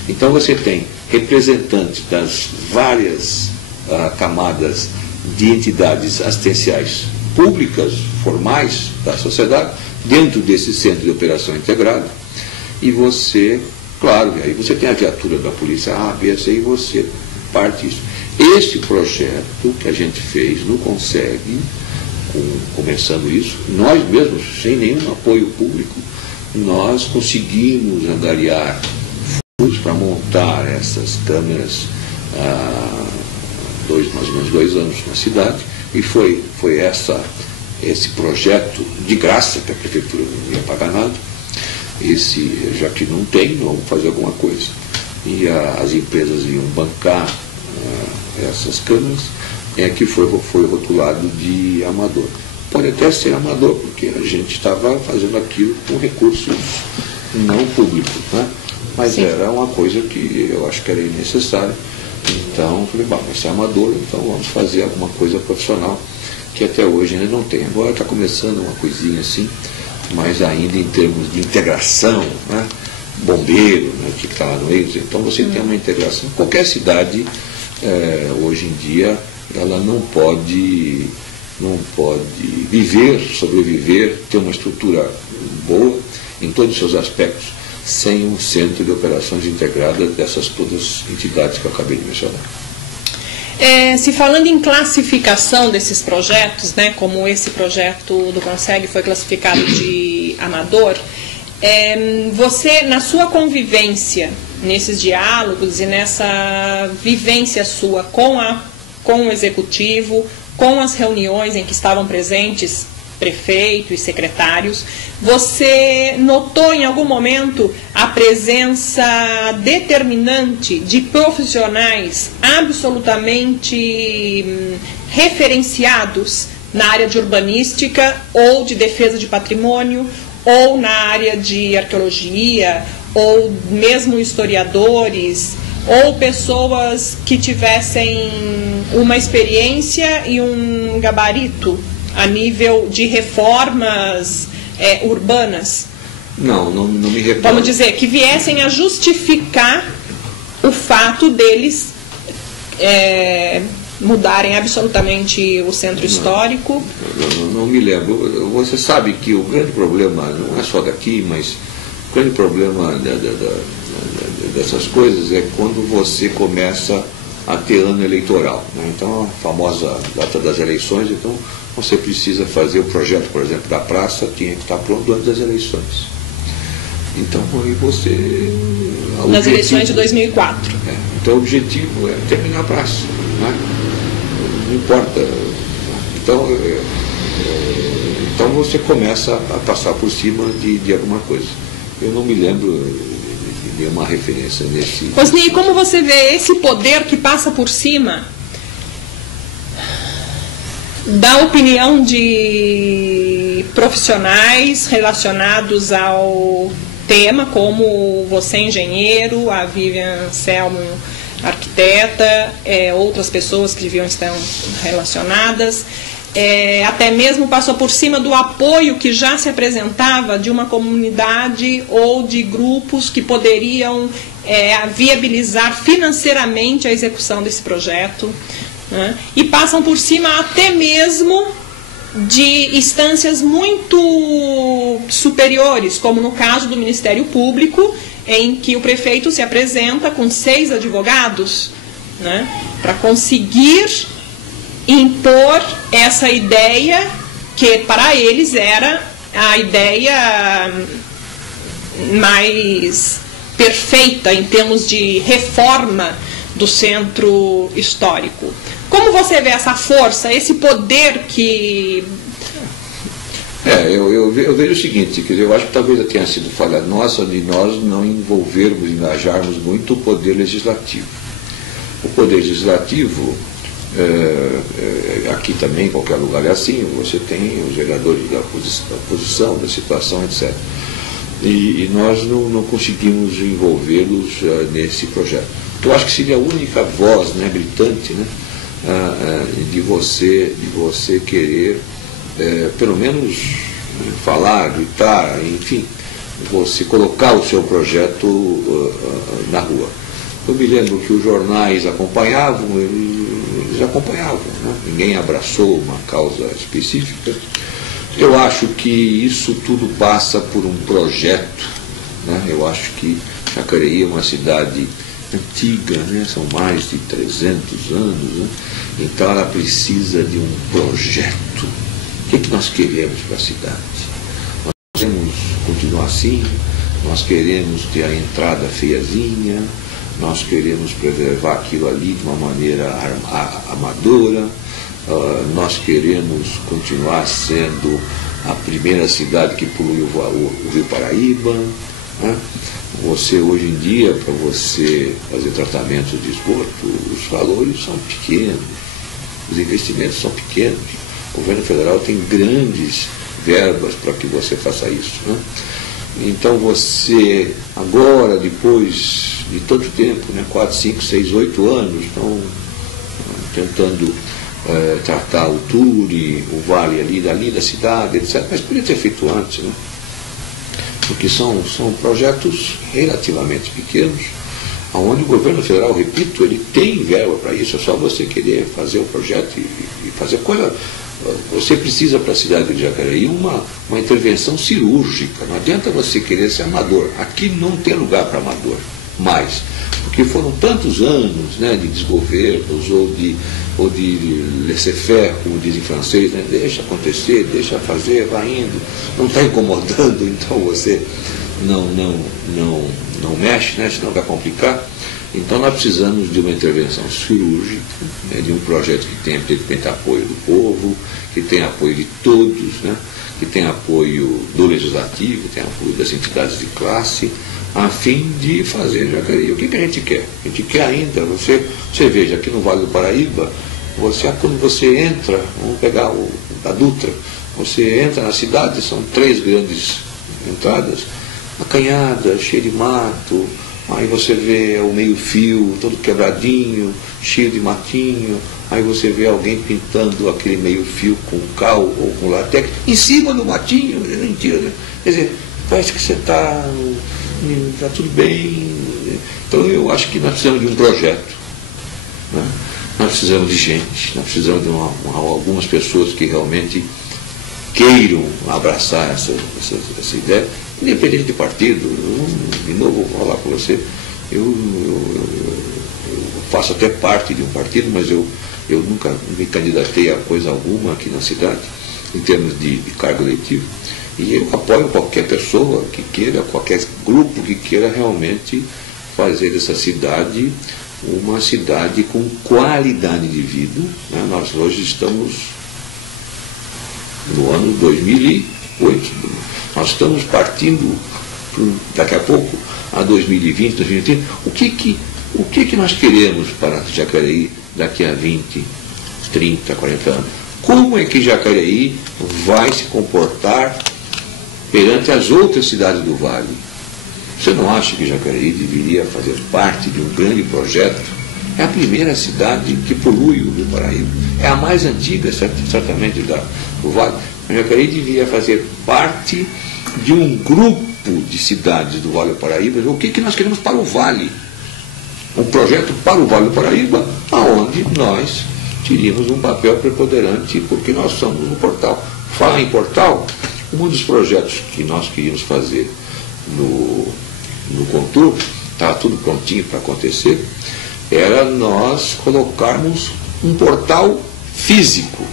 Então você tem representantes das várias camadas de entidades assistenciais públicas, formais da sociedade, dentro desse centro de operação integrado, e você, claro, aí você tem a viatura da polícia A, B, C, e você parte isso. Esse projeto que a gente fez no Conseg, começando isso, nós mesmos, sem nenhum apoio público, nós conseguimos angariar fundos para montar essas câmeras há mais ou menos 2 anos na cidade, e foi esse projeto de graça, que a prefeitura não ia pagar nada, já que não tem, vamos fazer alguma coisa. E as empresas iam bancar essas câmeras, que foi rotulado de amador. Pode até ser amador, porque a gente estava fazendo aquilo com recursos não públicos, né? Mas sim, era uma coisa que eu acho que era necessária. Então, eu falei, vai ser amador, então vamos fazer alguma coisa profissional, que até hoje ainda não tem. Agora está começando uma coisinha assim, mas ainda em termos de integração, né? Bombeiro, né, que está lá no EIS, então você tem uma integração. Qualquer cidade, hoje em dia, ela não pode sobreviver, ter uma estrutura boa em todos os seus aspectos, sem um centro de operações integradas dessas todas entidades que eu acabei de mencionar. Se falando em classificação desses projetos, né, como esse projeto do Conseg foi classificado de amador, você, na sua convivência, nesses diálogos e nessa vivência sua com o Executivo, com as reuniões em que estavam presentes prefeito e secretários, você notou em algum momento a presença determinante de profissionais absolutamente referenciados na área de urbanística ou de defesa de patrimônio, ou na área de arqueologia, ou mesmo historiadores, ou pessoas que tivessem uma experiência e um gabarito a nível de reformas urbanas? Não me recordo. Vamos dizer, que viessem a justificar o fato deles mudarem absolutamente o centro histórico? Não me lembro. Você sabe que o grande problema, não é só daqui, mas o grande problema dessas coisas é quando você começa a ter ano eleitoral, né? Então, a famosa data das eleições, então você precisa fazer o projeto, por exemplo, da praça, tinha que estar pronto antes das eleições. Então, aí você... Nas eleições de 2004. Então, o objetivo é terminar a praça, né? Não importa. Então você começa a passar por cima de alguma coisa. Eu não me lembro de nenhuma referência nesse... Osni, como você vê esse poder que passa por cima da opinião de profissionais relacionados ao tema, como você engenheiro, a Vivian Selmo arquiteta, outras pessoas que estão relacionadas, até mesmo passou por cima do apoio que já se apresentava de uma comunidade ou de grupos que poderiam viabilizar financeiramente a execução desse projeto, né? E passam por cima até mesmo de instâncias muito superiores, como no caso do Ministério Público, em que o prefeito se apresenta com 6 advogados, né, para conseguir impor essa ideia que para eles era a ideia mais perfeita em termos de reforma do centro histórico. Como você vê essa força, esse poder que... Eu vejo o seguinte, quer dizer, eu acho que talvez tenha sido falha nossa de nós não engajarmos muito o poder legislativo. O poder legislativo, aqui também, em qualquer lugar é assim, você tem os vereadores da oposição, da situação, etc. E nós não conseguimos envolvê-los nesse projeto. Eu acho que seria a única voz, né, gritante, né, de você querer, pelo menos, falar, gritar, enfim, você colocar o seu projeto na rua. Eu me lembro que os jornais acompanhavam, eles acompanhavam, né? Ninguém abraçou uma causa específica. Eu acho que isso tudo passa por um projeto, né? Eu acho que Jacareí é uma cidade antiga, né? São mais de 300 anos, né? Então ela precisa de um projeto. O que nós queremos para a cidade? Nós queremos continuar assim, nós queremos ter a entrada feiazinha, nós queremos preservar aquilo ali de uma maneira amadora, nós queremos continuar sendo a primeira cidade que polui o Rio Paraíba, né? Você, hoje em dia, para você fazer tratamentos de esgoto, os valores são pequenos, os investimentos são pequenos. O governo federal tem grandes verbas para que você faça isso, né? Então você, agora, depois de tanto tempo, né, 4, 5, 6, 8 anos, estão tentando tratar o Ture, o vale ali da cidade, etc. Mas podia ter feito antes, né? Porque são projetos relativamente pequenos, onde o governo federal, repito, ele tem verba para isso, é só você querer fazer o projeto e fazer coisa. Você precisa para a cidade de Jacareí uma intervenção cirúrgica, não adianta você querer ser amador. Aqui não tem lugar para amador, mais, porque foram tantos anos, né, de desgovernos ou de laissez-faire, como dizem em francês, né, deixa acontecer, deixa fazer, vai indo, não está incomodando, então você não mexe, né, senão vai complicar. Então nós precisamos de uma intervenção cirúrgica, né, de um projeto que tenha apoio do povo, que tenha apoio de todos, né, que tenha apoio do legislativo, que tenha apoio das entidades de classe, a fim de fazer Jacareí. O que a gente quer? A gente quer ainda, você veja, aqui no Vale do Paraíba, quando você entra, vamos pegar a Dutra, você entra na cidade, são 3 grandes entradas, acanhadas, cheia de mato, aí você vê o meio-fio todo quebradinho, cheio de matinho, aí você vê alguém pintando aquele meio-fio com cal ou com latex em cima do matinho, é mentira, né? Quer dizer, parece que você está tudo bem. Então eu acho que nós precisamos de um projeto, né? Nós precisamos de gente, nós precisamos de algumas pessoas que realmente queiram abraçar essa ideia, independente de partido. De novo, vou falar com você, eu faço até parte de um partido, mas eu nunca me candidatei a coisa alguma aqui na cidade, em termos de cargo eletivo, e eu apoio qualquer pessoa que queira, qualquer grupo que queira realmente fazer dessa cidade uma cidade com qualidade de vida, né? Nós hoje estamos no ano 2008, nós estamos partindo daqui a pouco a 2020, 2030. O que nós queremos para Jacareí daqui a 20, 30, 40 anos? Como é que Jacareí vai se comportar perante as outras cidades do Vale? Você não acha que Jacareí deveria fazer parte de um grande projeto? É a primeira cidade que polui o Rio Paraíba. É a mais antiga, certamente, do Vale. Jacareí deveria fazer parte de um grupo de cidades do Vale do Paraíba. O que nós queremos para o Vale? Um projeto para o Vale do Paraíba, onde nós teríamos um papel preponderante, porque nós somos um portal. Falar em portal, um dos projetos que nós queríamos fazer no Contur, estava tudo prontinho para acontecer, era nós colocarmos um portal físico.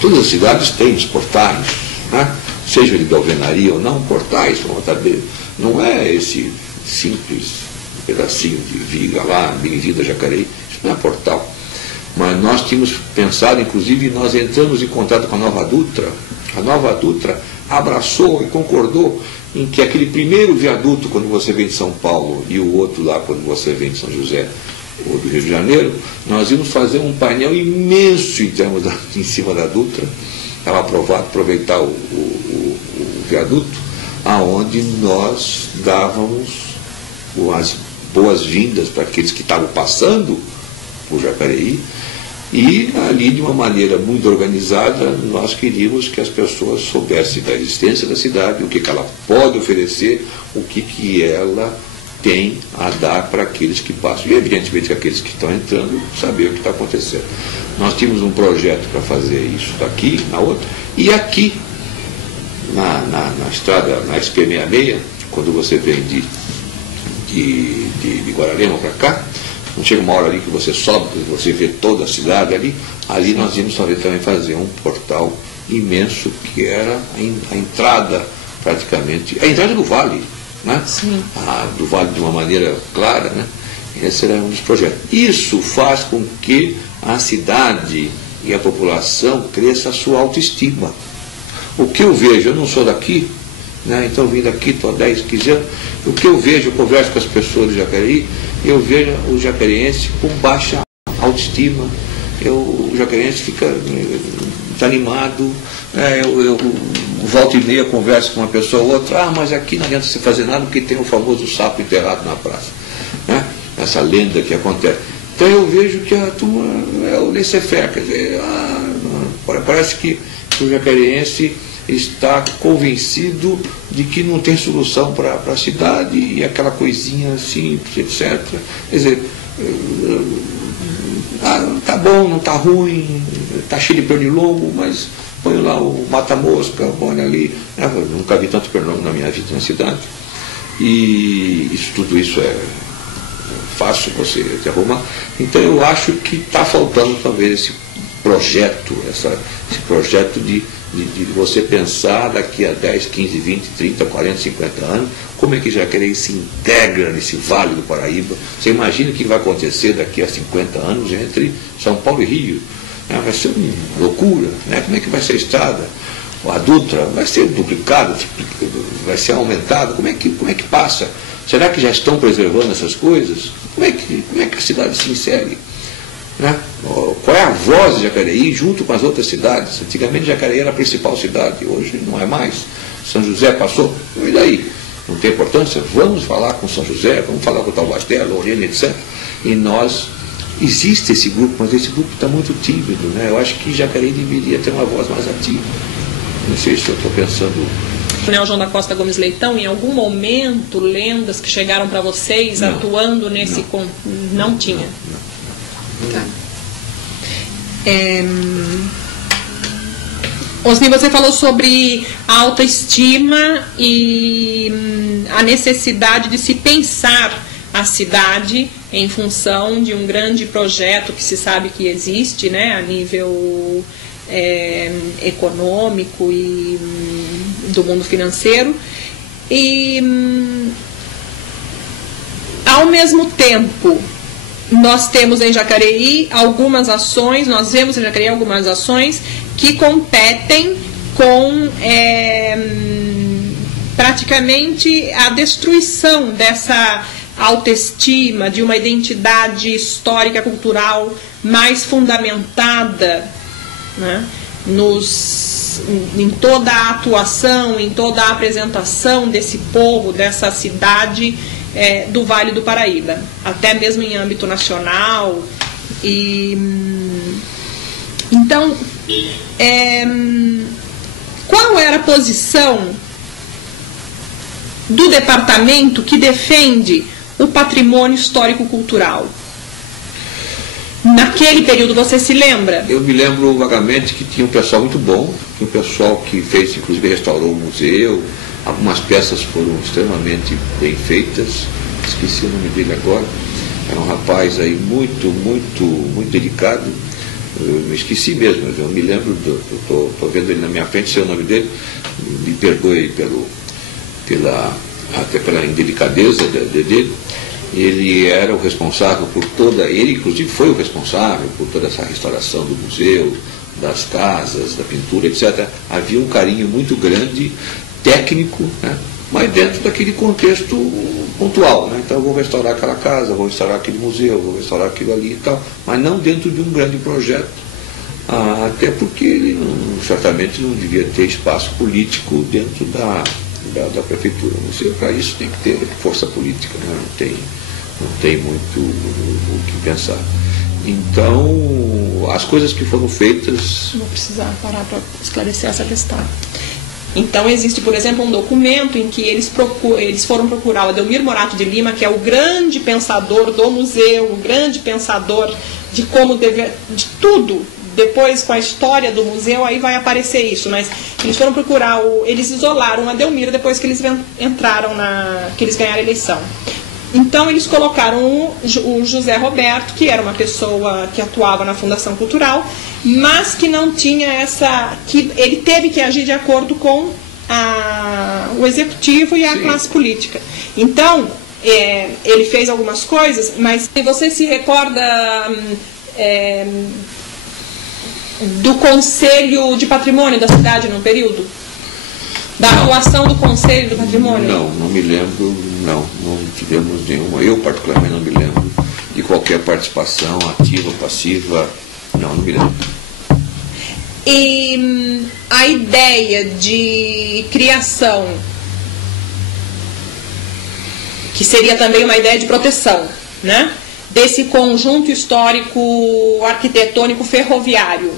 Todas as cidades têm os portais, né? Seja de alvenaria ou não, portais, não é esse simples pedacinho de viga lá, Bem-vinda Jacareí, isso não é portal. Mas nós tínhamos pensado, inclusive, nós entramos em contato com a Nova Dutra. A Nova Dutra abraçou e concordou em que aquele primeiro viaduto, quando você vem de São Paulo, e o outro lá, quando você vem de São José, ou do Rio de Janeiro, nós íamos fazer um painel imenso em cima da Dutra. Estava aprovado aproveitar o viaduto, aonde nós dávamos as boas-vindas para aqueles que estavam passando por Jacareí, e ali, de uma maneira muito organizada, nós queríamos que as pessoas soubessem da existência da cidade, o que ela pode oferecer, o que ela tem a dar para aqueles que passam. E, evidentemente, que aqueles que estão entrando saber o que está acontecendo. Nós tínhamos um projeto para fazer isso daqui, na outra, e aqui, na estrada, na SP66, quando você vem de Guararema para cá, não chega uma hora ali que você sobe, que você vê toda a cidade ali nós íamos também fazer um portal imenso, que era a entrada, praticamente, a entrada do Vale, né? Do Vale de uma maneira clara, né? Esse era um dos projetos. Isso faz com que a cidade e a população cresça a sua autoestima. O que eu vejo, eu não sou daqui, né? Então vim daqui, estou há 10, 15 anos, o que eu vejo, eu converso com as pessoas de Jacareí, eu vejo o jacareense com baixa autoestima, o jacareense fica desanimado, eu volta e meia converso com uma pessoa ou outra, mas aqui não adianta você fazer nada porque tem o famoso sapo enterrado na praça, né? Essa lenda que acontece. Então eu vejo que a turma é o laissez-faire, quer dizer, parece que o jacareense está convencido de que não tem solução para a cidade, e aquela coisinha simples, etc. Quer dizer, tá bom, não tá ruim, tá cheio de pernilongo, mas põe lá o mata-mosca, põe ali. Eu nunca vi tanto pernilongo na minha vida na cidade. E tudo isso é fácil você arrumar. Então eu acho que está faltando talvez esse projeto, esse projeto de você pensar daqui a 10, 15, 20, 30, 40, 50 anos, como é que Jacareí se integra nesse Vale do Paraíba. Você imagina o que vai acontecer daqui a 50 anos entre São Paulo e Rio? Vai ser uma loucura, né? Como é que vai ser a estrada? A Dutra vai ser duplicada, vai ser aumentada, como é que passa? Será que já estão preservando essas coisas? Como é que a cidade se insere? Né? Qual é a voz de Jacareí junto com as outras cidades? Antigamente Jacareí era a principal cidade, hoje não é mais. São José passou, e daí? Não tem importância? Vamos falar com São José, vamos falar com Taubaté, Lorena, etc. E existe esse grupo, mas esse grupo está muito tímido, né? Eu acho que Jacareí deveria ter uma voz mais ativa. Não sei se eu estou pensando... O João da Costa Gomes Leitão, em algum momento, lendas que chegaram para vocês atuando nesse... Não tinha? Não. Tá. Osni, você falou sobre a autoestima e a necessidade de se pensar a cidade em função de um grande projeto que se sabe que existe, né, a nível econômico e do mundo financeiro. E, ao mesmo tempo, nós temos em Jacareí algumas ações, nós vemos em Jacareí algumas ações que competem com praticamente a destruição dessa autoestima, de uma identidade histórica, cultural mais fundamentada, né, nos em toda a atuação, em toda a apresentação desse povo, dessa cidade do Vale do Paraíba, até mesmo em âmbito nacional. Então, qual era a posição do departamento que defende o patrimônio histórico-cultural? Naquele período, você se lembra? Eu me lembro vagamente que tinha um pessoal muito bom, tinha um pessoal que fez, inclusive restaurou o museu, algumas peças foram extremamente bem feitas, esqueci o nome dele agora, era um rapaz aí muito dedicado, eu me esqueci mesmo, mas eu me lembro, estou vendo ele na minha frente, sei o nome dele, me perdoe até pela indelicadeza dele. Ele era o responsável por ele inclusive foi o responsável por toda essa restauração do museu, das casas, da pintura, etc. Havia um carinho muito grande, técnico, né? Mas dentro daquele contexto pontual, né? Então eu vou restaurar aquela casa, vou restaurar aquele museu, vou restaurar aquilo ali e tal, mas não dentro de um grande projeto, até porque ele certamente não devia ter espaço político dentro da prefeitura. O museu, para isso, tem que ter força política, né? Não tem muito o que pensar. Então, as coisas que foram feitas... Vou precisar parar para esclarecer essa questão. Então, existe, por exemplo, um documento em que eles foram procurar o Adelmir Morato de Lima, que é o grande pensador do museu, o grande pensador de como de tudo. Depois, com a história do museu, aí vai aparecer isso, mas eles foram procurar, eles isolaram o Adelmir depois que eles entraram que eles ganharam a eleição. Então, eles colocaram o José Roberto, que era uma pessoa que atuava na Fundação Cultural, mas que não tinha que ele teve que agir de acordo com o executivo e a classe política. Então, ele fez algumas coisas, mas você se recorda do Conselho de Patrimônio da cidade no período? Da atuação do Conselho do Patrimônio? Não me lembro, não tivemos nenhuma. Eu, particularmente, não me lembro de qualquer participação ativa, passiva, não me lembro. E a ideia de criação, que seria também uma ideia de proteção, né? Desse conjunto histórico arquitetônico ferroviário.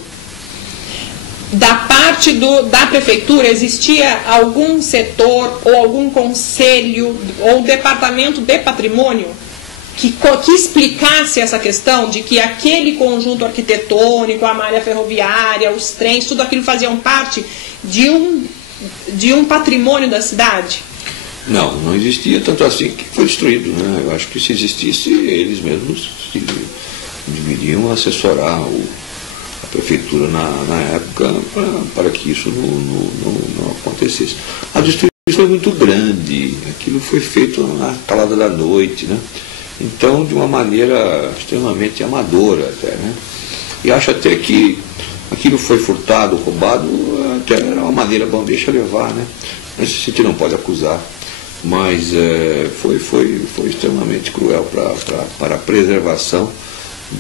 Da parte da prefeitura, existia algum setor ou algum conselho ou departamento de patrimônio que explicasse essa questão de que aquele conjunto arquitetônico, a malha ferroviária, os trens, tudo aquilo faziam parte de um patrimônio da cidade? Não existia, tanto assim que foi destruído, né? Eu acho que se existisse, eles mesmos deveriam assessorar a prefeitura na época para que isso não acontecesse. A destruição foi muito grande, aquilo foi feito na calada da noite, né? Então, de uma maneira extremamente amadora até, né? E acho até que aquilo foi furtado, roubado, até era uma maneira, bom, deixa levar, né? Nesse sentido não pode acusar, mas foi extremamente cruel para a preservação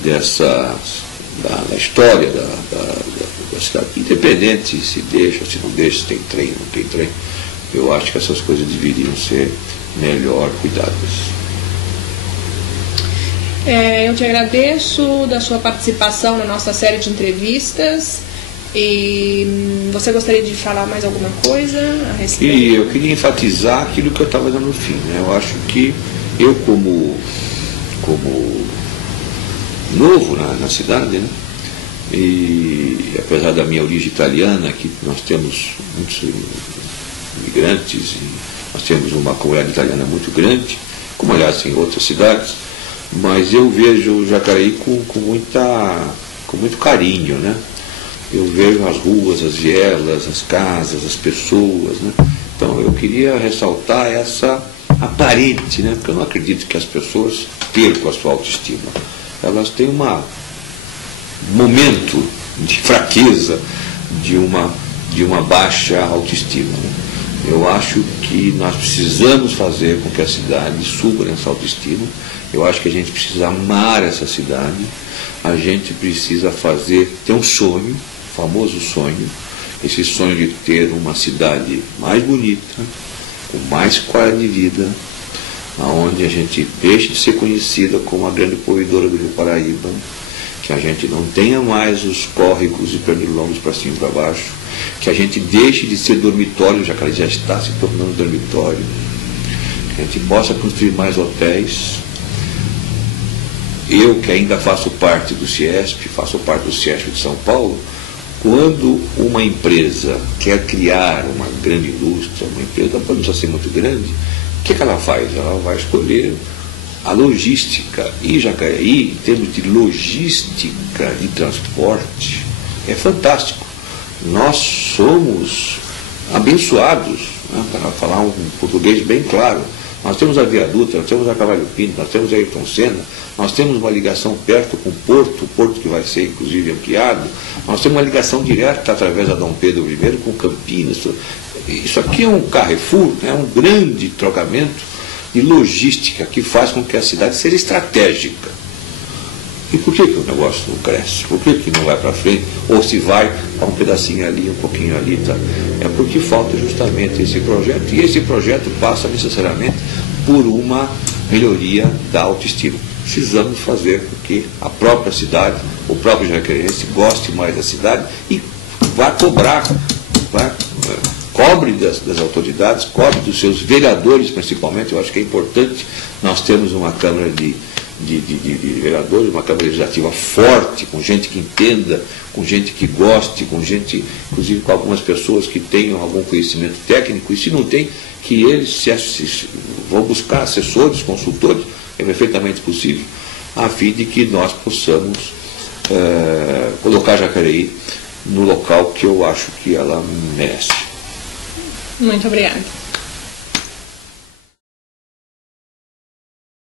da história da cidade, independente se deixa, se não deixa, se tem trem, não tem trem. Eu acho que essas coisas deveriam ser melhor cuidadas. Eu te agradeço da sua participação na nossa série de entrevistas. E você gostaria de falar mais alguma coisa a respeito? E eu queria enfatizar aquilo que eu estava dando no fim, né? Eu acho que eu, como novo na cidade, né? E apesar da minha origem italiana, aqui nós temos muitos imigrantes, e nós temos uma comunidade italiana muito grande, como aliás em outras cidades, mas eu vejo Jacareí com muito carinho, né? Eu vejo as ruas, as vielas, as casas, as pessoas, né? Então eu queria ressaltar essa aparente, né? Porque eu não acredito que as pessoas percam a sua autoestima. Elas têm um momento de fraqueza, de uma baixa autoestima, né? Eu acho que nós precisamos fazer com que a cidade suba nessa autoestima. Eu acho que a gente precisa amar essa cidade. A gente precisa ter um sonho, o famoso sonho. esse sonho de ter uma cidade mais bonita, com mais qualidade de vida, onde a gente deixe de ser conhecida como a grande poluidora do Rio Paraíba, que a gente não tenha mais os córregos e pernilongos para cima e para baixo, que a gente deixe de ser dormitório, Jacareí já está se tornando dormitório, que a gente possa construir mais hotéis. Eu, que ainda faço parte do CIESP, faço parte do CIESP de São Paulo, quando uma empresa quer criar uma grande indústria, uma empresa não precisa ser muito grande, o que ela faz? Ela vai escolher a logística. E Jacareí, em termos de logística de transporte, é fantástico. Nós somos abençoados, né, para falar um português bem claro. Nós temos a Via Dutra, nós temos a Cavalho Pinto, nós temos a Ayrton Senna, nós temos uma ligação perto com o Porto que vai ser inclusive ampliado, nós temos uma ligação direta através da Dom Pedro I com Campinas. Isso aqui é um Carrefour, é um grande trocamento de logística que faz com que a cidade seja estratégica. E por que o negócio não cresce? Por que não vai para frente? Ou se vai para um pedacinho ali, um pouquinho ali, tá? É porque falta justamente esse projeto. E esse projeto passa necessariamente por uma melhoria da autoestima. Precisamos fazer com que a própria cidade, o próprio jacareiense, goste mais da cidade e vá cobrar, cobre das autoridades, cobre dos seus vereadores principalmente. Eu acho que é importante nós termos uma Câmara de vereadores, uma Câmara Legislativa forte, com gente que entenda, com gente que goste, com gente, inclusive com algumas pessoas que tenham algum conhecimento técnico, e se não tem, que eles vão buscar assessores, consultores, é perfeitamente possível, a fim de que nós possamos colocar Jacareí no local que eu acho que ela merece. Muito obrigada.